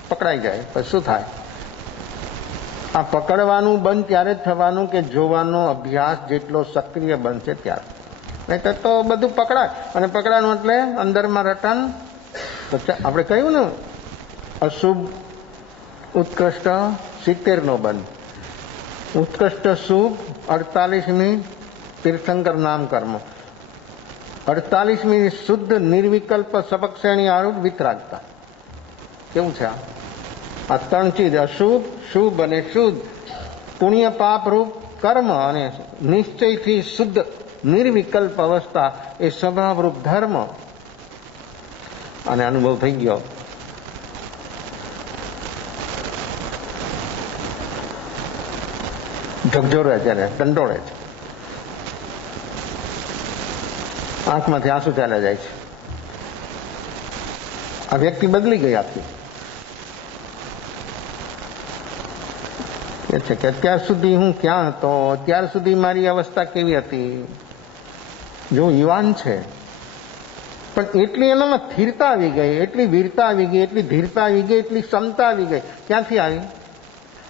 પકડાઈ જાય. પછી શું થાય? આ પકડવાનું બંધ ત્યારે જ થવાનું કે જોવાનો અભ્યાસ જેટલો સક્રિય બનશે ત્યારે. નહીં તો બધું પકડાય. અને પકડાનું એટલે અંદરમાં રટન. આપણે કહ્યું ને, અશુભ ઉત્કૃષ્ટ 70 બંધ. ઉત્કૃષ્ટ શુભ 48મી તીર્થંકર નામ કર્મ, 48મી શુદ્ધ નિર્વિકલ્પ સપક શ્રેણી આરૂઢ વિતરાગતા. કેવું છે આ 3 ચીજ? અશુભ, શુભ અને શુદ્ધ. પુણ્ય પાપ રૂપ કર્મ અને નિશ્ચયથી શુદ્ધ નિર્વિકલ્પ અવસ્થા એ સ્વભાવરૂપ ધર્મ. અને અનુભવ થઈ ગયો. ઝકઝોરે છે ને દંડોળે છે. આંખમાંથી આંસુ ચાલ્યા જાય છે. આ વ્યક્તિ બદલી ગઈ આખી. કે છે કે અત્યાર સુધી હું ક્યાં હતો, અત્યાર સુધી મારી અવસ્થા કેવી હતી. જો યુવાન છે પણ એટલી એનામાં સ્થિરતા આવી ગઈ, એટલી વીરતા આવી ગઈ, એટલી ધીરતા આવી ગઈ, એટલી ક્ષમતા આવી ગઈ. ક્યાંથી આવી?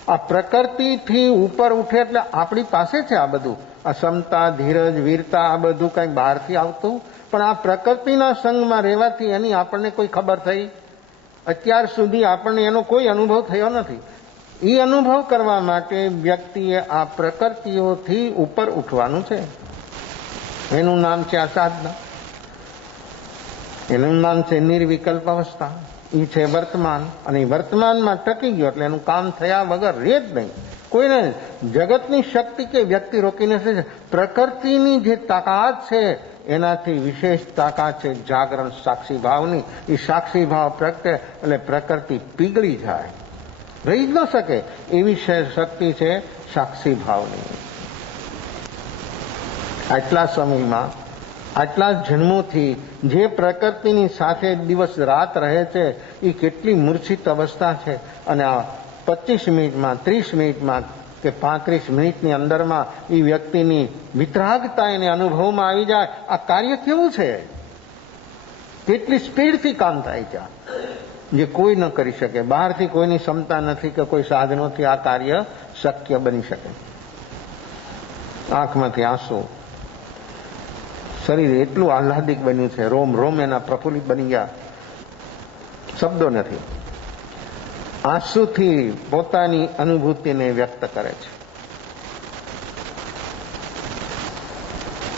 આ પ્રકૃતિથી ઉપર ઉઠે એટલે આપણી પાસે છે આ બધું. આ ક્ષમતા, ધીરજ, વીરતા આ બધું કંઈ બહારથી આવતું, પણ આ પ્રકૃતિના સંગમાં રહેવાથી એની આપણને કોઈ ખબર થઈ? અત્યાર સુધી આપણને એનો કોઈ અનુભવ થયો નથી. એ અનુભવ કરવા માટે વ્યક્તિએ આ પ્રકૃતિઓથી ઉપર ઉઠવાનું છે. એનું નામ છે આ સાધના. એનું નામ છે નિર્વિકલ્પ અવસ્થા. એ છે વર્તમાન. અને વર્તમાનમાં ટકી ગયો એટલે એનું કામ થયા વગર રહે જ નહીં. કોઈને જગતની શક્તિ કે વ્યક્તિ રોકી નથી. પ્રકૃતિની જે તાકાત છે એનાથી વિશેષ તાકાત છે જાગરણ સાક્ષી ભાવની. એ સાક્ષી ભાવ પ્રગટે એટલે પ્રકૃતિ પીગળી જાય, રહી જ ન શકે એવી શક્તિ છે સાક્ષી ભાવની. આટલા સમયમાં, આટલા જન્મોથી જે પ્રકૃતિની સાથે દિવસ રાત રહે છે એ કેટલી મૂર્છિત અવસ્થા છે. અને આ 25 મિનિટમાં, 30 મિનિટમાં કે 35 મિનિટની અંદરમાં એ વ્યક્તિની વિતરાગતા એને અનુભવમાં આવી જાય. આ કાર્ય કેવું છે? કેટલી સ્પીડથી કામ થાય છે, જે કોઈ ન કરી શકે. બહારથી કોઈની ક્ષમતા નથી કે કોઈ સાધનોથી આ કાર્ય શક્ય બની શકે. આંખમાંથી આંસુ. શરીર એટલું આહ્લાદિક બન્યું છે, રોમ રોમ એના પ્રફુલ્લિત બની ગયા. શબ્દો નથી. આંસુથી પોતાની અનુભૂતિને વ્યક્ત કરે છે.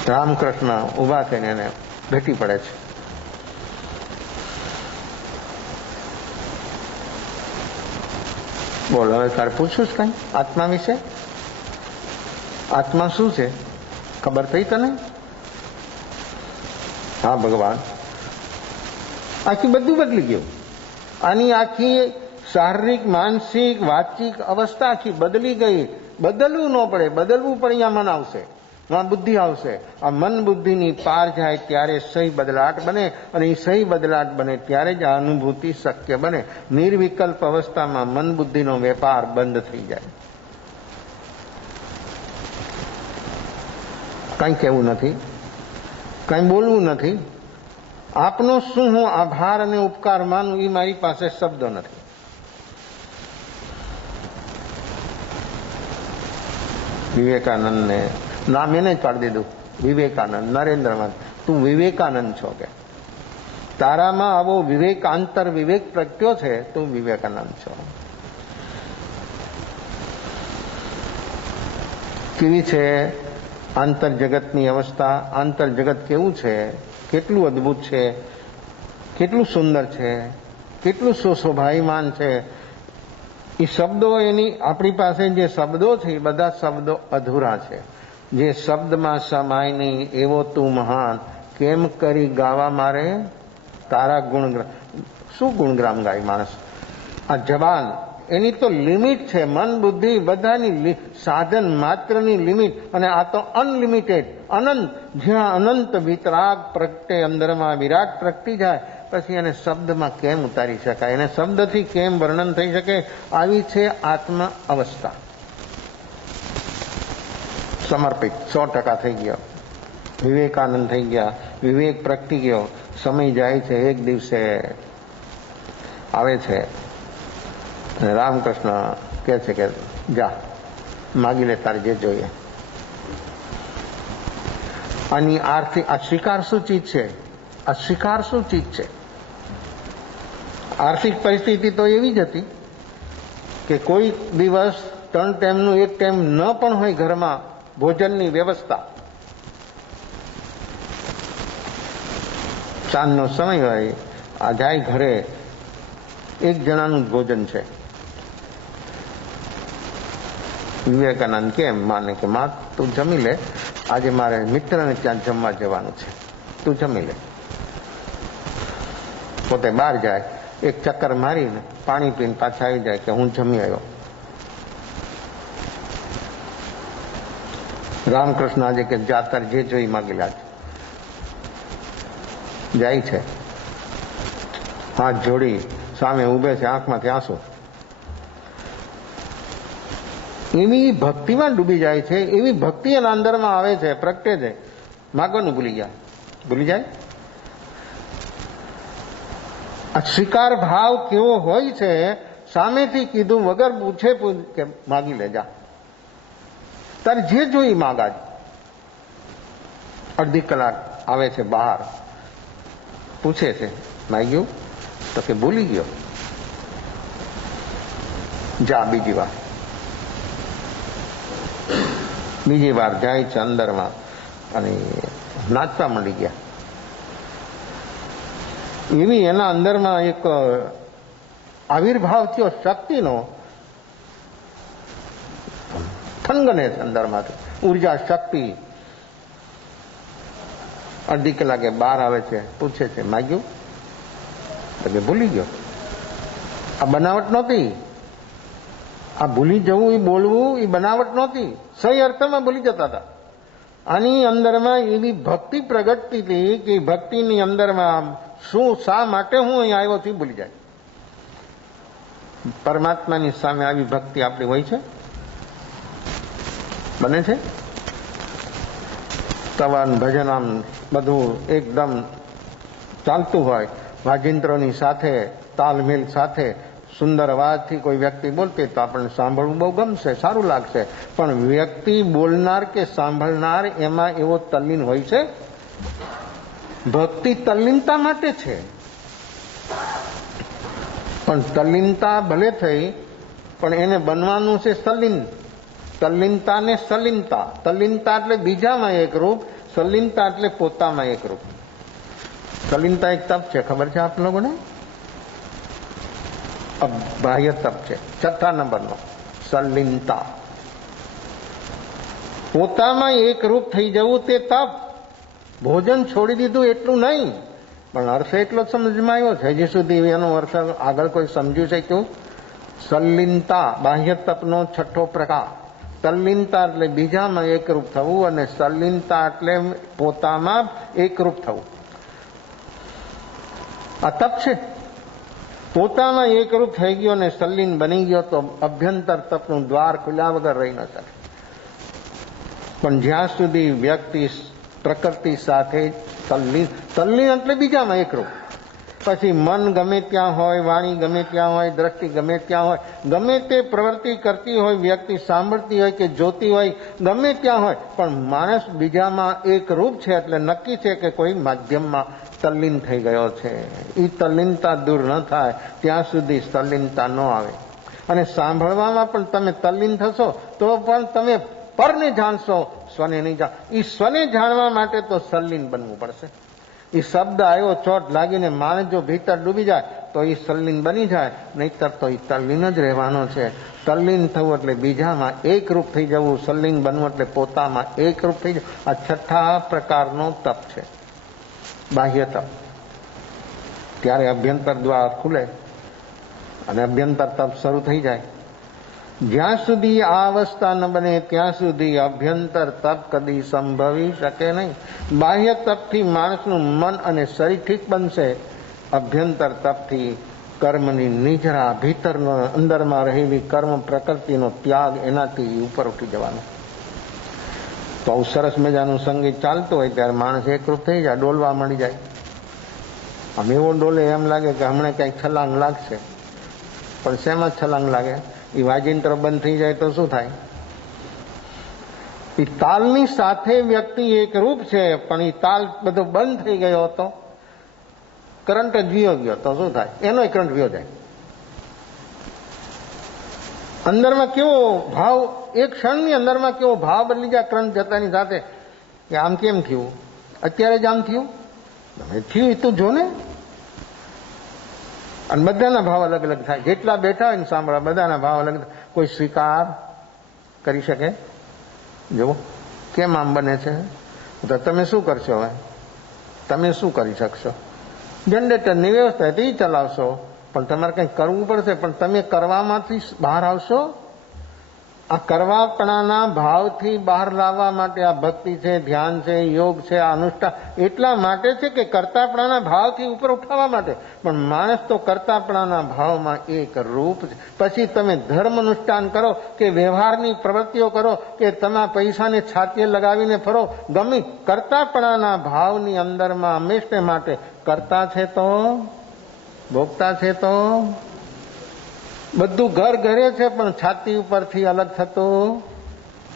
રામકૃષ્ણ ઉભા થઈને એને ભેટી પડે છે. બોલ, હવે તારે પૂછવું જ કઈ આત્મા વિશે? આત્મા શું છે ખબર થઈ તને? હા ભગવાન, આખી બધું બદલી ગયું. આની આખી શારીરિક, માનસિક, વાચિક અવસ્થા આખી બદલી ગઈ. બદલવું ન પડે, બદલવું પણ અહીંયા મન આવશે. માં બુદ્ધિ આવશે. આ મન બુદ્ધિની પાર જાય ત્યારે સહી બદલાટ બને, અને એ સહી બદલાટ બને ત્યારે જ આ અનુભૂતિ શક્ય બને. નિર્વિકલ્પ અવસ્થામાં મન બુદ્ધિનો વેપાર બંધ થઈ જાય. કંઈ કહેવું નથી, કંઈ બોલવું નથી. આપનો શું હું આભાર અને ઉપકાર માનું એ મારી પાસે શબ્દો નથી. વિવેકાનંદને નામ એને જ પાડી દીધું, વિવેકાનંદ. નરેન્દ્ર મોદી, તું વિવેકાનંદ છો કે તારામાં આવો વિવેક, આંતર વિવેક પ્રગટ્યો છે, તું વિવેકાનંદ છો. કેવી છે આંતર જગતની અવસ્થા? આંતર જગત કેવું છે? કેટલું અદ્ભુત છે, કેટલું સુંદર છે, કેટલું સુશોભાયમાન છે. એ શબ્દો, એની આપણી પાસે જે શબ્દો છે એ બધા શબ્દો અધૂરા છે. જે શબ્દમાં સમાય નહીં એવો તું મહાન, કેમ કરી ગાવા મારે તારા ગુણગ્રામ. શું ગુણગ્રામ ગાય માણસ? આ જબાન એની તો લિમિટ છે. મન બુદ્ધિ બધાની સાધન માત્રની લિમિટ, અને આ તો અનલિમિટેડ, અનંત. જ્યાં અનંત વિતરાગ પ્રગટે, અંદરમાં વિરાગ પ્રગટી જાય, પછી એને શબ્દમાં કેમ ઉતારી શકાય? એને શબ્દથી કેમ વર્ણન થઈ શકે? આવી છે આત્મ અવસ્થા. સમર્પિત 100% થઈ ગયો, વિવેકાનંદ થઈ ગયા, વિવેક પ્રગટી ગયો. સમય જાય છે, એક દિવસે આવે છે અને રામકૃષ્ણ કહે છે કે જા માગી લે તારે જે જોઈએ. આની આર્થિક, આ સ્વીકાર શું ચીજ છે? આ સ્વીકાર શું ચીજ છે? આર્થિક પરિસ્થિતિ તો એવી જ હતી કે કોઈ દિવસ 3 ટાઈમનું એક ટાઈમ ન પણ હોય ઘરમાં ભોજનની વ્યવસ્થા. સાંજનો સમય હોય, આ જાય ઘરે, એક જણાનું જ ભોજન છે. વિવેકાનંદ કેમ માને કે માં તું જમી લે, આજે મારે મિત્રને ત્યાં જમવા જવાનું છે, તું જમી લે. પોતે બહાર જાય, એક ચક્કર મારીને પાણી પીને પાછા આવી જાય કે હું જમી આવ્યો. રામકૃષ્ણ આજે કે જાતર જે જોઈ માગી લાજ. જાય છે, હાથ જોડી સામે ઉભે છે, આંખમાંથી આંસુ. એવી ભક્તિમાં ડૂબી જાય છે, એવી ભક્તિ એના અંદરમાં આવે છે, પ્રગટે છે. માગવાનું ભૂલી ગયા, ભૂલી જાય. આ સ્વીકાર ભાવ કેવો હોય છે? સામેથી કીધું વગર પૂછે કે માગી લે, જા તારે જે જોઈ માગા. અડધી કલાક આવે છે બહાર, પૂછે છે માગ્યું તો કે ભૂલી ગયો, જા બીજી વાર. બીજી વાર જાય છે અંદરમાં અને નાચવા માંડી ગયા. એવી એના અંદરમાં એક આવિર્ભાવ થયો શક્તિનો. થનગને છે અંદરમાંથી ઉર્જા, શક્તિ. અડધી કલાકે બહાર આવે છે, પૂછે છે માગ્યું તો કે ભૂલી ગયો. આ બનાવટ નહોતી. આ ભૂલી જવું, એ બોલવું, એ બનાવટ નહોતી. સહી અર્થમાં ભૂલી જતા હતા. આની અંદરમાં એવી ભક્તિ પ્રગટતી હતી કે ભક્તિની અંદરમાં શું, શા માટે હું અહીં આવ્યો છું ભૂલી જાય. પરમાત્માની સામે આવી ભક્તિ આપણી હોય છે, બને છે. સ્તવન ભજન આમ બધું એકદમ ચાલતું હોય, વાજિંત્રોની સાથે, તાલમેલ સાથે, સુંદર અવાજથી કોઈ વ્યક્તિ બોલતી તો આપણને સાંભળવું બહુ ગમશે, સારું લાગશે. પણ વ્યક્તિ બોલનાર કે સાંભળનાર એમાં એવો તલ્લીન હોય છે? ભક્તિ તલ્લીનતા માટે છે, પણ તલ્લીનતા ભલે થઈ, પણ એને બનવાનું છે સલીન. તલ્લીનતા ને સલીનતા. તલ્લીનતા એટલે બીજામાં એક રૂપ, સલીનતા એટલે પોતામાં એક રૂપ. સલીનતા એક તપ છે, ખબર છે આપ લોકોને? બાહ્ય તપ છે, 6થા નંબરનો સલીનતા. પોતામાં એક રૂપ થઈ જવું તે તપ. ભોજન છોડી દીધું એટલું નહીં, પણ અર્થ એટલો જ સમજમાં આવ્યો છે. હજી સુધી એનો અર્થ આગળ કોઈ સમજ્યું છે? ક્યું? સલીનતા બાહ્ય તપનો 6થો પ્રકાર. તલ્લીનતા એટલે બીજામાં એકરૂપ થવું, અને સલ્લીનતા એટલે પોતામાં એકરૂપ થવું. આ તપ છે. પોતામાં એકરૂપ થઈ ગયો અને સલ્લીન બની ગયો તો અભ્યંતર તપનું દ્વાર ખુલ્યા વગર રહી ન શકે. પણ જ્યાં સુધી વ્યક્તિ પ્રકૃતિ સાથે તલ્લીન એટલે બીજામાં એકરૂપ, પછી મન ગમે ત્યાં હોય, વાણી ગમે ત્યાં હોય, દ્રષ્ટિ ગમે ત્યાં હોય, ગમે તે પ્રવૃત્તિ કરતી હોય, વ્યક્તિ સાંભળતી હોય કે જોતી હોય, ગમે ત્યાં હોય, પણ માણસ બીજામાં એકરૂપ છે. એટલે નક્કી છે કે કોઈ માધ્યમમાં તલ્લીન થઈ ગયો છે. એ તલ્લીનતા દૂર ન થાય ત્યાં સુધી તલ્લીનતા ન આવે. અને સાંભળવામાં પણ તમે તલ્લીન થશો તો પણ તમે પરને જાણશો, સ્વને નહીં જાણ. એ સ્વને જાણવા માટે તો સલ્લીન બનવું પડશે. એ શબ્દ આવ્યો, ચોટ લાગીને માણસ જો ભીતર ડૂબી જાય તો એ સલ્લીન બની જાય, નહીતર તો એ તલ્લીન જ રહેવાનો છે. તલ્લીન થવું એટલે બીજામાં એકરૂપ થઈ જવું, સલ્લીન બનવું એટલે પોતામાં એકરૂપ થઈ જવું. આ છઠ્ઠા પ્રકારનો તપ છે, બાહ્ય તપ. ત્યારે અભ્યંતર દ્વાર ખુલે અને અભ્યંતર તપ શરૂ થઈ જાય. જ્યાં સુધી આ અવસ્થા ન બને ત્યાં સુધી અભ્યંતર તપ કદી સંભવી શકે નહીં. બાહ્ય તપથી માણસનું મન અને શરીર ઠીક બનશે. અભ્યંતર તપથી કર્મની નિજરા, ભીતરનો અંદરમાં રહેલી કર્મ પ્રકૃતિનો ત્યાગ, એનાથી ઉપર ઉઠી જવાનું. તો આવું સરસ મજાનું સંગીત ચાલતું હોય ત્યારે માણસ એકરૂપ થઈ જાય, ડોલવા મળી જાય. આમ એવો ડોલે એમ લાગે કે હમણાં કંઈક છલાંગ લાગશે, પણ શેમાં છલાંગ લાગે? એ વાજિંત્ર બંધ થઈ જાય તો શું થાય? એ તાલની સાથે વ્યક્તિ એકરૂપ છે, પણ એ તાલ બધો બંધ થઈ ગયો હતો, કરંટ જ વિયો ગયો તો શું થાય? એનો કરંટ વિયો જાય. અંદરમાં કેવો ભાવ, એક ક્ષણની અંદરમાં કેવો ભાવ બદલી જાય કરંટ જતાની સાથે, કે આમ કેમ થયું, અત્યારે જ આમ થયું, થયું એ તો જો ને. અને બધાના ભાવ અલગ અલગ થાય. જેટલા બેઠા હોય ને સાંભળવા, બધાના ભાવ અલગ. કોઈ સ્વીકાર કરી શકે? જુઓ કેમ આમ બને છે. તો તમે શું કરશો? હવે તમે શું કરી શકશો? જનરેટરની વ્યવસ્થા તે ચલાવશો, પણ તમારે કંઈક કરવું પડશે. પણ તમે કરવામાંથી બહાર આવશો. આ કરવાપણાના ભાવથી બહાર લાવવા માટે આ ભક્તિ છે, ધ્યાન છે, યોગ છે, આ અનુષ્ઠાન એટલા માટે છે કે કરતાપણાના ભાવથી ઉપર ઉઠાવવા માટે. પણ માણસ તો કરતાપણાના ભાવમાં એક રૂપ છે. પછી તમે ધર્મ અનુષ્ઠાન કરો કે વ્યવહારની પ્રવૃત્તિઓ કરો કે તમે પૈસાને છાતીએ લગાવીને ફરો, ગમે કરતાપણાના ભાવની અંદરમાં હંમેશને માટે કરતા છે તો ભોગતા છે તો બધું ઘર ઘરે છે, પણ છાતી ઉપરથી અલગ થતો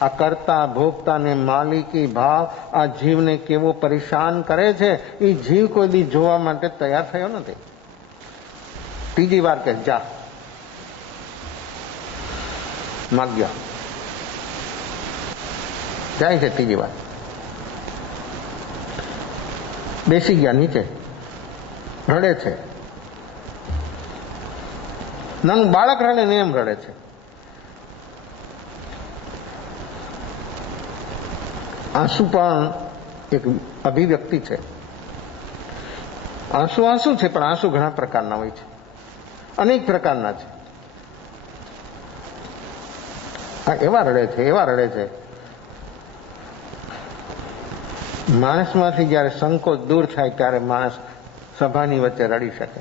આ કરતા ભોગતાને માલિકી ભાવ આ જીવને કેવો પરેશાન કરે છે. એ જીવ કોઈ દી જોવા માટે તૈયાર થયો નથી. ત્રીજી વાર કે જા માગ્યા જાય છે. ત્રીજી વાર બેસી ગયા નીચે, રડે છે. નાનું બાળક રડે ને એમ રડે છે. આંસુ પણ એક અભિવ્યક્તિ છે. આંસુ આંસુ છે, પણ આંસુ ઘણા પ્રકારના હોય છે, અનેક પ્રકારના છે. આ એવા રડે છે, એવા રડે છે. માણસમાંથી જયારે સંકોચ દૂર થાય ત્યારે માણસ સભાની વચ્ચે રડી શકે.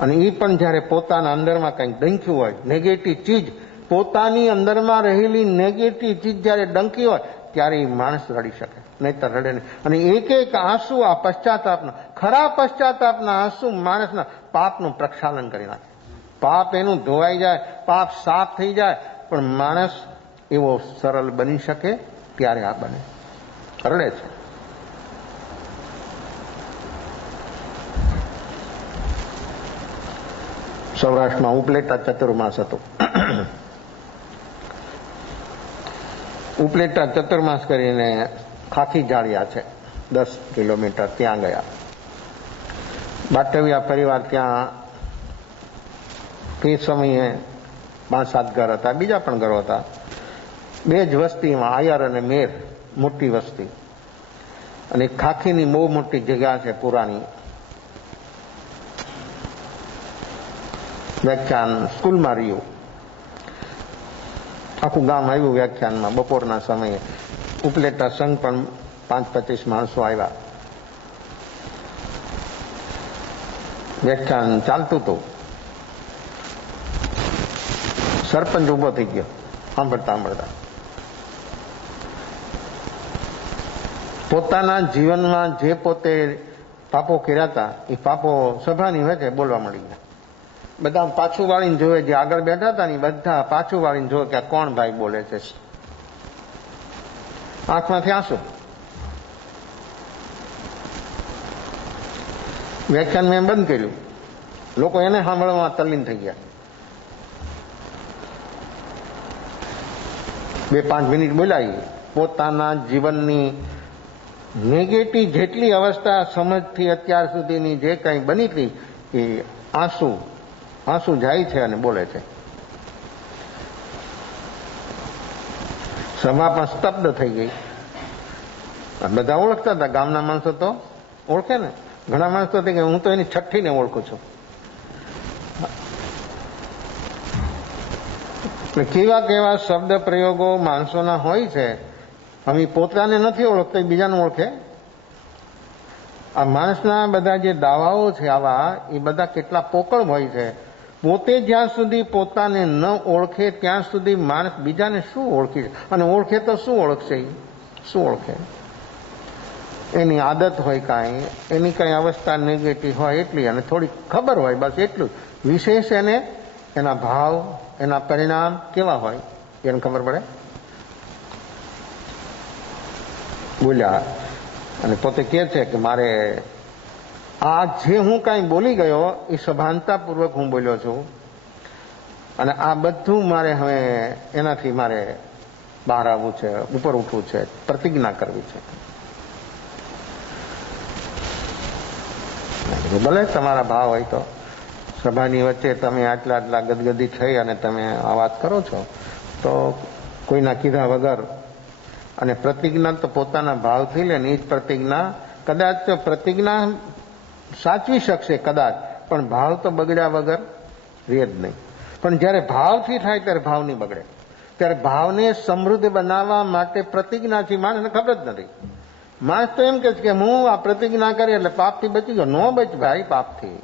અને એ પણ જયારે પોતાના અંદરમાં કંઈક ડંખ્યું હોય, નેગેટિવ ચીજ, પોતાની અંદરમાં રહેલી નેગેટિવ ચીજ જયારે ડંકી હોય ત્યારે એ માણસ રડી શકે, નહીતર રડે નહીં. અને એક એક આંસુ આ પશ્ચાતાપના, ખરા પશ્ચાતાપના આંસુ માણસના પાપનું પ્રક્ષાલન કરી નાખે. પાપ એનું ધોવાઈ જાય, પાપ સાફ થઈ જાય. પણ માણસ એવો સરળ બની શકે ત્યારે આ બને, રડે છે. સૌરાષ્ટ્રમાં ઉપલેટા ચતુર્માસ હતો. ઉપલેટા ચતુર્માસ કરીને ખાખી જાળિયા છે 10 કિલોમીટર, ત્યાં ગયા. બાટવિયા પરિવાર ત્યાં તે સમયે 5-7 ઘર હતા, બીજા પણ ઘરો હતા. 2 જ વસ્તીમાં, આયર અને મેર, મોટી વસ્તી. અને ખાખીની બહુ મોટી જગ્યા છે પુરાની. વ્યાખ્યાન સ્કૂલમાં રહ્યું. આખું ગામ આવ્યું વ્યાખ્યાનમાં. બપોરના સમયે ઉપલેટા સંઘ પણ 5-25 માણસો આવ્યા. વ્યાખ્યાન ચાલતું હતું. સરપંચ ઉભો થઈ ગયો સાંભળતા સાંભળતા. પોતાના જીવનમાં જે પોતે પાપો કર્યા હતા એ પાપો સભાની વચ્ચે બોલવા મળી ગયા. બધા પાછું વાળીને જોવે, જે આગળ બેઠા હતા ને બધા પાછું વાળીને જોવે કે આ કોણ ભાઈ બોલે છે. આંખમાંથી આંસુ. વ્યાખ્યાન મેં બંધ કર્યું. લોકો એને સાંભળવામાં તલ્લીન થઈ ગયા. 2-5 મિનિટ બોલાવી. પોતાના જીવનની નેગેટિવ જેટલી અવસ્થા સમજથી અત્યાર સુધીની જે કંઈ બની હતી એ આંસુ જાય છે અને બોલે છે. સભા પણ સ્તબ્ધ થઈ ગઈ. બધા ઓળખતા હતા, ગામના માણસો તો ઓળખે ને. ઘણા માણસો કે હું તો એની છઠ્ઠીને ઓળખું છું. કેવા કેવા શબ્દ પ્રયોગો માણસોના હોય છે. અમે પોતાને નથી ઓળખતા, બીજાને ઓળખે. આ માણસના બધા જે દાવાઓ છે આવા, એ બધા કેટલા પોકળ હોય છે. પોતે જ્યાં સુધી પોતાને ન ઓળખે ત્યાં સુધી માણસ બીજાને શું ઓળખી છે? અને ઓળખે તો શું ઓળખશે? શું ઓળખે? એની આદત હોય કાંઈ, એની કંઈ અવસ્થા નેગેટિવ હોય એટલી, અને થોડી ખબર હોય, બસ એટલું. વિશેષ એને એના ભાવ, એના પરિણામ કેવા હોય એને ખબર પડે. બોલ્યા અને પોતે કહે છે કે મારે આ જે હું કાંઈ બોલી ગયો એ સભાનતાપૂર્વક હું બોલ્યો છું, અને આ બધું મારે હવે એનાથી મારે બહાર આવવું છે, ઉપર ઉઠવું છે, પ્રતિજ્ઞા કરવી છે. ભલે તમારા ભાવ હોય તો સભાની વચ્ચે તમે આટલા ગદગદી થઈ અને તમે આ વાત કરો છો, તો કોઈના કીધા વગર. અને પ્રતિજ્ઞા તો પોતાના ભાવથી લે ને એ જ પ્રતિજ્ઞા. કદાચ પ્રતિજ્ઞા સાચવી શકશે કદાચ, પણ ભાવ તો બગડ્યા વગર રહે જ નહીં. પણ જ્યારે ભાવથી થાય ત્યારે ભાવ નહીં બગડે. ત્યારે ભાવને સમૃદ્ધ બનાવવા માટે પ્રતિજ્ઞાથી માણસને ખબર જ નથી. માણસ તો એમ કે છે કે હું આ પ્રતિજ્ઞા કરી એટલે પાપથી બચી ગયો. નો બચ ભાઈ પાપથી.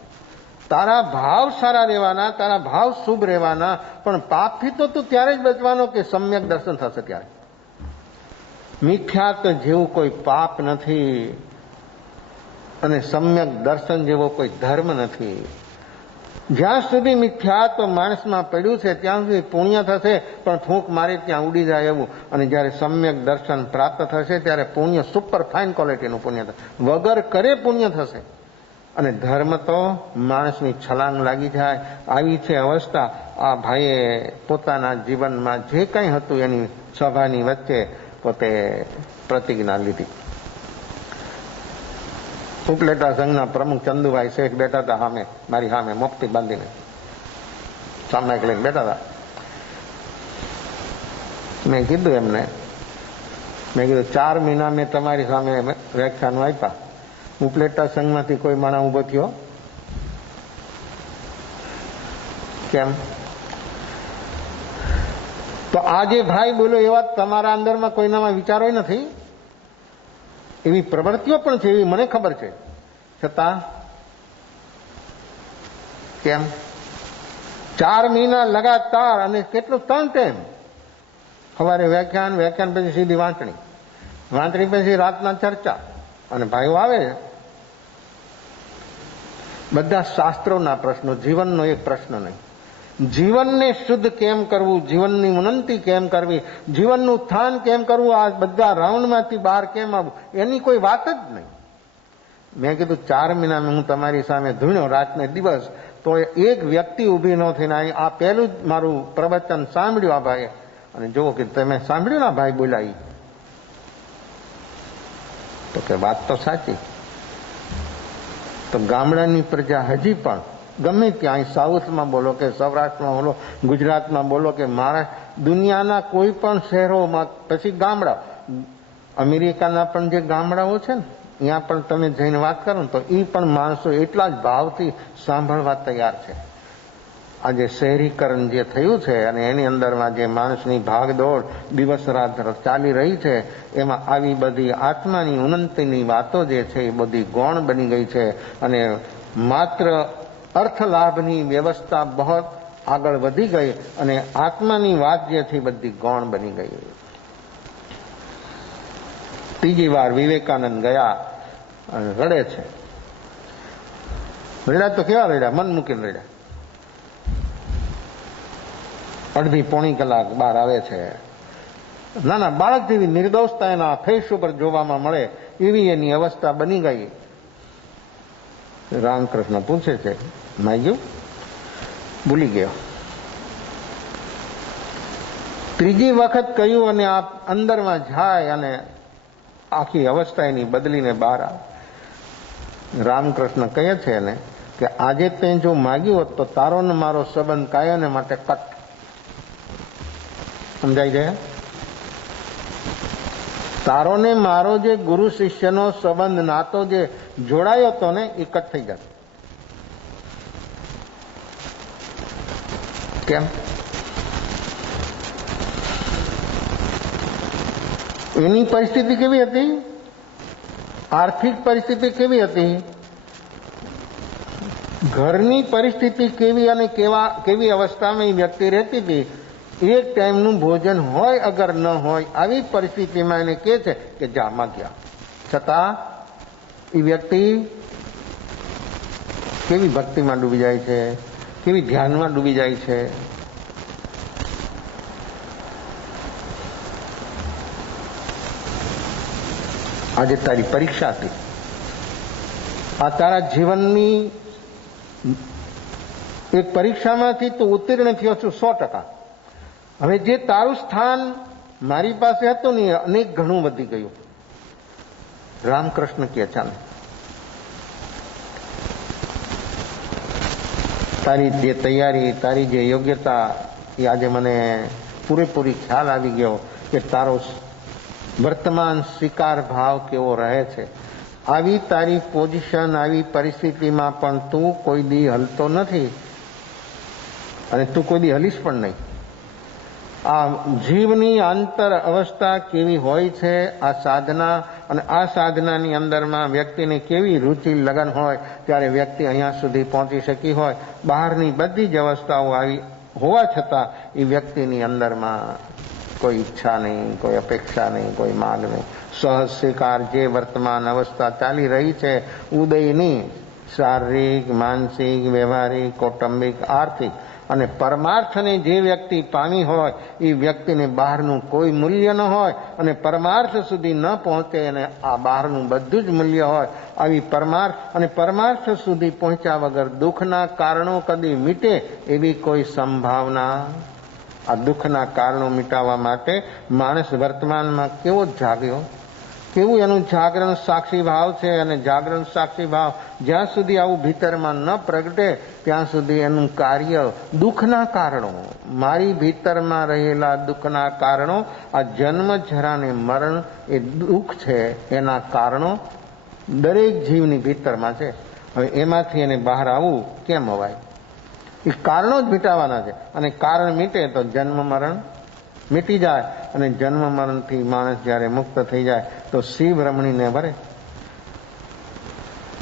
તારા ભાવ સારા રહેવાના, તારા ભાવ શુભ રહેવાના, પણ પાપથી તો તું ત્યારે જ બચવાનો કે સમ્યક દર્શન થશે ત્યારે. મિથ્યાત્વ જેવું કોઈ પાપ નથી અને સમ્યક દર્શન જેવો કોઈ ધર્મ નથી. જ્યાં સુધી મિથ્યાત્વ માણસમાં પડ્યું છે ત્યાં સુધી પુણ્ય થશે, પણ ફૂંક મારી ત્યાં ઉડી જાય એવું. અને જ્યારે સમ્યક દર્શન પ્રાપ્ત થશે ત્યારે પુણ્ય સુપર ફાઇન ક્વોલિટીનું પુણ્ય થશે, વગર કરે પુણ્ય થશે. અને ધર્મ તો માણસની છલાંગ લાગી જાય. આવી છે અવસ્થા. આ ભાઈએ પોતાના જીવનમાં જે કંઈ હતું એની સભાની વચ્ચે પોતે પ્રતિજ્ઞા લીધી. ઉપલેટા સંઘના પ્રમુખ ચંદુભાઈ શેઠ બેઠા હતા સામે, મારી સામે મોકટી બાંધીને સામયિક લઈને બેઠા હતા. મેં કીધું એમને, મેં કીધું 4 મહિના મેં તમારી સામે વ્યાખ્યાનો આપ્યા, ઉપલેટા સંઘમાંથી કોઈ માણસ ઉભો થયો? કેમ? તો આ જે ભાઈ બોલ્યો એવા તમારા અંદરમાં કોઈનામાં વિચારો નથી, એવી પ્રવૃત્તિઓ પણ છે, એવી મને ખબર છે, છતાં કેમ? 4 મહિના લગાતાર, અને કેટલું 3 ટાઈમ. સવારે વ્યાખ્યાન પછી સીધી વાંચણી પછી રાતના ચર્ચા, અને ભાઈઓ આવે બધા શાસ્ત્રોના પ્રશ્નો, જીવનનો એક પ્રશ્ન નહીં. જીવનને શુદ્ધ કેમ કરવું, જીવનની ઉન્નતિ કેમ કરવી, જીવનનું સ્થાન કેમ કરવું, આ બધા રાઉન્ડમાંથી બહાર કેમ આવવું, એની કોઈ વાત જ નહીં. મેં કીધું 4 મહિનામાં હું તમારી સામે ધૂણ્યો રાતને દિવસ, તો એક વ્યક્તિ ઊભી ન થઈને આ પહેલું જ મારું પ્રવચન સાંભળ્યું આ ભાઈએ. અને જુઓ કે તમે સાંભળ્યું ને ભાઈ બોલાવી, તો કે વાત તો સાચી. તો ગામડાની પ્રજા હજી પણ ગમે ત્યાં, સાઉથમાં બોલો કે સૌરાષ્ટ્રમાં બોલો, ગુજરાતમાં બોલો કે મહારાષ્ટ્ર, દુનિયાના કોઈ પણ શહેરોમાં, પછી ગામડા, અમેરિકાના પણ જે ગામડાઓ છે ને ત્યાં પણ તમે જઈને વાત કરો ને તો એ પણ માણસો એટલા જ ભાવથી સાંભળવા તૈયાર છે. આજે શહેરીકરણ જે થયું છે અને એની અંદરમાં જે માણસની ભાગદોડ દિવસ રાત ચાલી રહી છે, એમાં આવી બધી આત્માની ઉન્નતિની વાતો જે છે એ બધી ગૌણ બની ગઈ છે અને માત્ર અર્થ લાભની વ્યવસ્થા બહુ આગળ વધી ગઈ અને આત્માની વાત જે છે બધી ગૌણ બની ગઈ. ત્રીજી વાર વિવેકાનંદ ગયા અને રડે છે. રડ્યા તો કેવા રડ્યા? મન મૂકીને રડ્યા. અડધી પોણી કલાક બહાર આવે છે. નાના બાળક જેવી નિર્દોષતા એના ફેસ ઉપર જોવામાં મળે એવી એની અવસ્થા બની ગઈ. રામકૃષ્ણ પૂછે છે, માગ્યું? ભૂલી ગયો. ત્રીજી વખત કહ્યું અને આ અંદરમાં જાય અને આખી અવસ્થા એની બદલીને બહાર આવે. રામકૃષ્ણ કહે છે ને કે આજે તે જો માગ્યું હોત તો તારો ને મારો સંબંધ કાયમને માટે કટ. સમજાય છે? તારો ને મારો જે ગુરુ શિષ્યનો સંબંધ નાતો જે જોડાયો હતો ને એ કટ થઈ જતો. કેમ? એની પરિસ્થિતિ કેવી હતી? આર્થિક પરિસ્થિતિ કેવી હતી? ઘરની પરિસ્થિતિ કેવી અને કેવી અવસ્થામાં એ વ્યક્તિ રહેતી હતી? એક ટાઈમનું ભોજન હોય અગર ન હોય આવી પરિસ્થિતિમાં એને કહે છે કે જા માગ્યા, છતાં એ વ્યક્તિ કેવી ભક્તિમાં ડૂબી જાય છે, કેવી ધ્યાનમાં ડૂબી જાય છે. આજે તારી પરીક્ષા હતી. આ તારા જીવનની એક પરીક્ષામાંથી તું ઉત્તીર્ણ થયો છું 100%. હવે જે તારું સ્થાન મારી પાસે હતું ને અનેક ઘણું વધી ગયું. રામકૃષ્ણ કે ચાલ તારી જે તૈયારી, તારી જે યોગ્યતા એ આજે મને પૂરેપૂરી ખ્યાલ આવી ગયો કે તારો વર્તમાન સ્વીકાર ભાવ કેવો રહે છે. આવી તારી પોઝિશન, આવી પરિસ્થિતિમાં પણ તું કોઈ દી હલતો નથી અને તું કોઈ દી હલીશ પણ નહીં. આ જીવની આંતર અવસ્થા કેવી હોય છે, આ સાધના અને આ સાધનાની અંદરમાં વ્યક્તિને કેવી રુચિ લગન હોય ત્યારે વ્યક્તિ અહીંયા સુધી પહોંચી શકી હોય. બહારની બધી જ અવસ્થાઓ આવી હોવા છતાં એ વ્યક્તિની અંદરમાં કોઈ ઈચ્છા નહીં, કોઈ અપેક્ષા નહીં, કોઈ માંગ નહીં. સહજ સ્વીકાર જે વર્તમાન અવસ્થા ચાલી રહી છે ઉદયની, શારીરિક, માનસિક, વ્યવહારિક, કૌટુંબિક, આર્થિક અને પરમાર્થને જે વ્યક્તિ પામી હોય એ વ્યક્તિને બહારનું કોઈ મૂલ્ય ન હોય અને પરમાર્થ સુધી ન પહોંચે અને આ બહારનું બધું જ મૂલ્ય હોય. આવી પરમાર્થ અને પરમાર્થ સુધી પહોંચ્યા વગર દુઃખના કારણો કદી મીટે એવી કોઈ સંભાવના. આ દુઃખના કારણો મિટાવવા માટે માણસ વર્તમાનમાં કેવો જાગ્યો, કેવું એનું જાગરણ સાક્ષી ભાવ છે. અને જાગરણ સાક્ષી ભાવ જ્યાં સુધી આવું ભીતરમાં ન પ્રગટે ત્યાં સુધી એનું કાર્ય દુઃખના કારણો, મારી ભીતરમાં રહેલા દુઃખના કારણો, આ જન્મ, જરા ને મરણ એ દુઃખ છે, એના કારણો દરેક જીવની ભીતરમાં છે. હવે એમાંથી એને બહાર આવવું કેમ અવાય? એ કારણો જ મિટાવાના છે અને કારણ મીટે તો જન્મ મરણ મીટી જાય અને જન્મ મરણથી માણસ જ્યારે મુક્ત થઈ જાય તો શિવ રમણીને ભરે.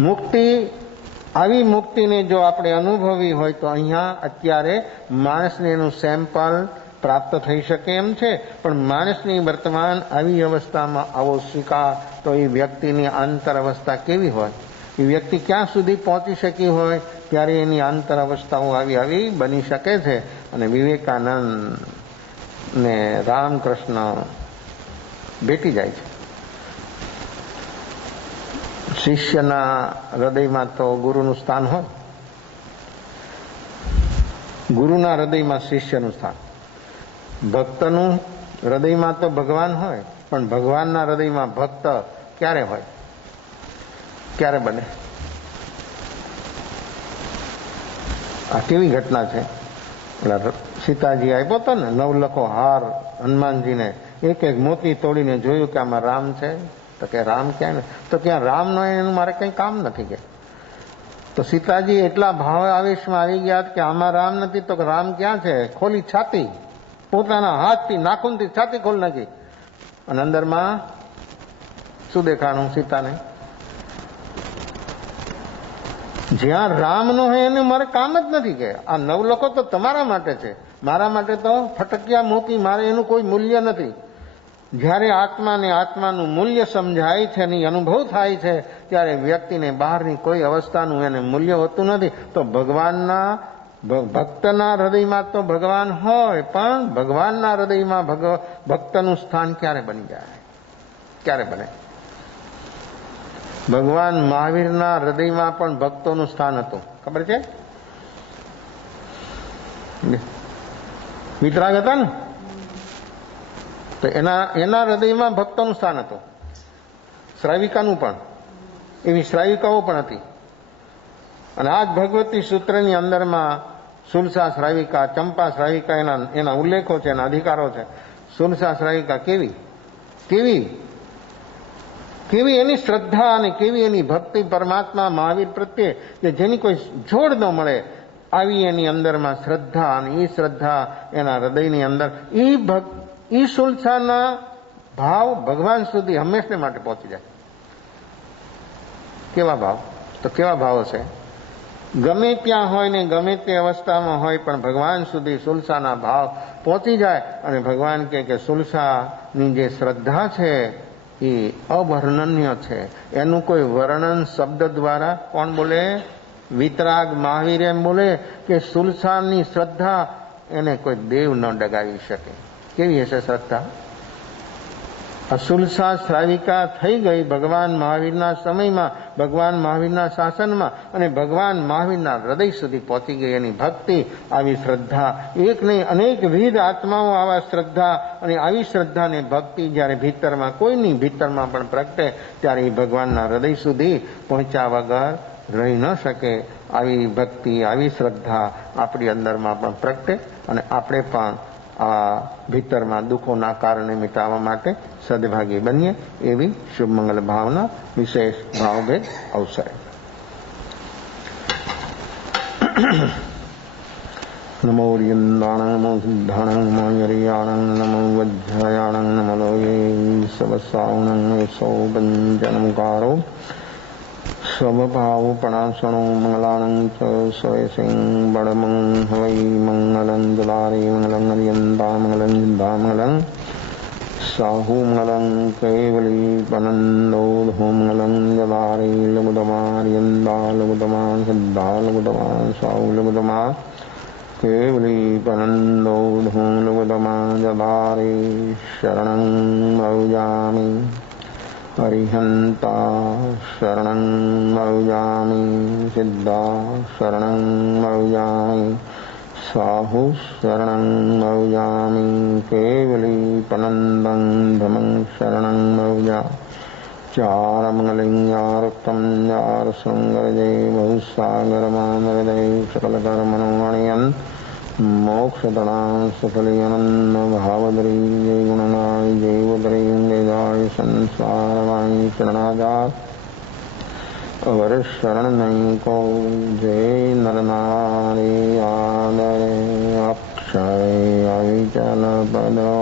મુક્તિ, આવી મુક્તિને જો આપણે અનુભવી હોય તો અહીંયા અત્યારે માણસને એનું સેમ્પલ પ્રાપ્ત થઈ શકે એમ છે. પણ માણસની વર્તમાન આવી અવસ્થામાં આવો સ્વીકાર તો એ વ્યક્તિની આંતર અવસ્થા કેવી હોય, એ વ્યક્તિ ક્યાં સુધી પહોંચી શકી હોય ત્યારે એની આંતર અવસ્થાઓ આવી બની શકે છે. અને વિવેકાનંદ ને રામકૃષ્ણ ભેટી જાય છે. શિષ્યના હૃદયમાં તો ગુરુનું સ્થાન હોય, ગુરુના હૃદયમાં શિષ્યનું સ્થાન, ભક્તનું હૃદયમાં તો ભગવાન હોય પણ ભગવાનના હૃદયમાં ભક્ત ક્યારે હોય, ક્યારે બને? આ કેવી ઘટના છે? સીતાજી આપ્યો હતો ને નવલખો હાર હનુમાનજીને, એક એક મોતી તોડીને જોયું કે આમાં રામ છે. તો કે રામ ક્યાં? તો ક્યાં રામ ન એનું મારે કંઈ કામ નથી. કે તો સીતાજી એટલા ભાવ આવેશમાં આવી ગયા કે આમાં રામ નથી, તો રામ ક્યાં છે? ખોલી છાતી, પોતાના હાથથી નાખૂનથી છાતી ખોલી નાખી, અને અંદરમાં શું દેખાણું સીતાને? જ્યાં રામ નો હોય એને મારે કામ જ નથી કે આ નવલોકો તો તમારા માટે છે, મારા માટે તો ફટકિયા મોતી, મારે એનું કોઈ મૂલ્ય નથી. જ્યારે આત્માને આત્માનું મૂલ્ય સમજાય છે અને અનુભવ થાય છે ત્યારે વ્યક્તિને બહારની કોઈ અવસ્થાનું એને મૂલ્ય હોતું નથી. તો ભગવાનના ભક્તના હૃદયમાં તો ભગવાન હોય, પણ ભગવાનના હૃદયમાં ભક્તનું સ્થાન ક્યારે બની જાય? ક્યારે બને? ભગવાન મહાવીરના હૃદયમાં પણ ભક્તોનું સ્થાન હતું, ખબર છે? વિતરાગ હતા ને, તો એના હૃદયમાં ભક્તોનું સ્થાન હતું. શ્રાવિકાનું પણ, એવી શ્રાવિકાઓ પણ હતી. અને આ જ ભગવતી સૂત્રની અંદરમાં સુલસા શ્રાવિકા, ચંપા શ્રાવિકા એના ઉલ્લેખો છે, એના અધિકારો છે. સુલસા શ્રાવિકા કેવી કેવી કેવી એની શ્રદ્ધા અને કેવી એની ભક્તિ પરમાત્મા મહાવીર પ્રત્યે કે જેની કોઈ જોડ ન મળે, આવી એની અંદરમાં શ્રદ્ધા. અને એ શ્રદ્ધા એના હૃદયની અંદર એ સુલસાના ભાવ ભગવાન સુધી હંમેશને માટે પહોંચી જાય. કેવા ભાવ? તો કેવા ભાવ છે? ગમે ત્યાં હોય ને ગમે તે અવસ્થામાં હોય, પણ ભગવાન સુધી સુલસાના ભાવ પહોંચી જાય. અને ભગવાન કે સુલસાની જે શ્રદ્ધા છે એ અવર્ણનીય છે. એનું કોઈ વર્ણન શબ્દ દ્વારા કોણ બોલે? વિતરાગ મહાવીર એમ બોલે કે સુલસાની શ્રદ્ધા એને કોઈ દેવ ન ડગાવી શકે. કેવી હશે શ્રદ્ધા? સુલસા શ્રાવિકા થઈ ગઈ ભગવાન મહાવીરના સમયમાં, ભગવાન મહાવીરના શાસનમાં, અને ભગવાન મહાવીરના હૃદય સુધી પહોંચી ગઈ એની ભક્તિ. આવી શ્રદ્ધા એક નહીં અનેકવિધ આત્માઓ આવા શ્રદ્ધા અને આવી શ્રદ્ધાને ભક્તિ જ્યારે ભીતરમાં કોઈની ભીતરમાં પણ પ્રગટે ત્યારે એ ભગવાનના હૃદય સુધી પહોંચ્યા વગર રહી ન શકે. આવી ભક્તિ, આવી શ્રદ્ધા આપણી અંદરમાં પણ પ્રગટે અને આપણે પણ આ ભીતરમાં દુઃખોના કારણે મિટાવવા માટે સદભાગી બનીએ, એવી શુભ મંગલ ભાવના વિશેષ ભાવભેદ અવસરે. નમો યંદાણં નમો સિદ્ધાણં નમો યરિયાણં નમો વજ્રયાણં નમો લોયે સવસાવણં સૌપંચનમકારો સ્વભાવપણાસણો મંગલાણં ચ સ્વયસિંહ બળમં હવૈ મંગલં દલારે મંગલં હરિયંતા મંગલં સિદ્ધા મંગલં સાહુ મંગલં કૈવલી પનંદોધો મંગલં દલારે લઘુતમાર્યંતા લઘુતમા સિદ્ધા લઘુતમા સાહુ લઘુતમા કેવલી પનંદોધો લઘુતમા દલારે શરણં ભજામિ અરિહંતા શરણં ભજામિ સિદ્ધા શરણં ભજામિ સાહુ શરણં ભજામિ કેવલી પનંદં ધમં શરણં ભજામિ ચારમંગલિં યારુક્તં યારસંગરજે બહુસાગરમાનરદે સકલકર્મણોણિયન મોક્ષતણા સફલિયનન્ન ભાવદરી જય ગુણનાય જૈવદરી જયદાય સંસારવાય શરણાજાર અવરશરણ નહીં કો જય નરનારી આદરે અક્ષય અવિચલ પદો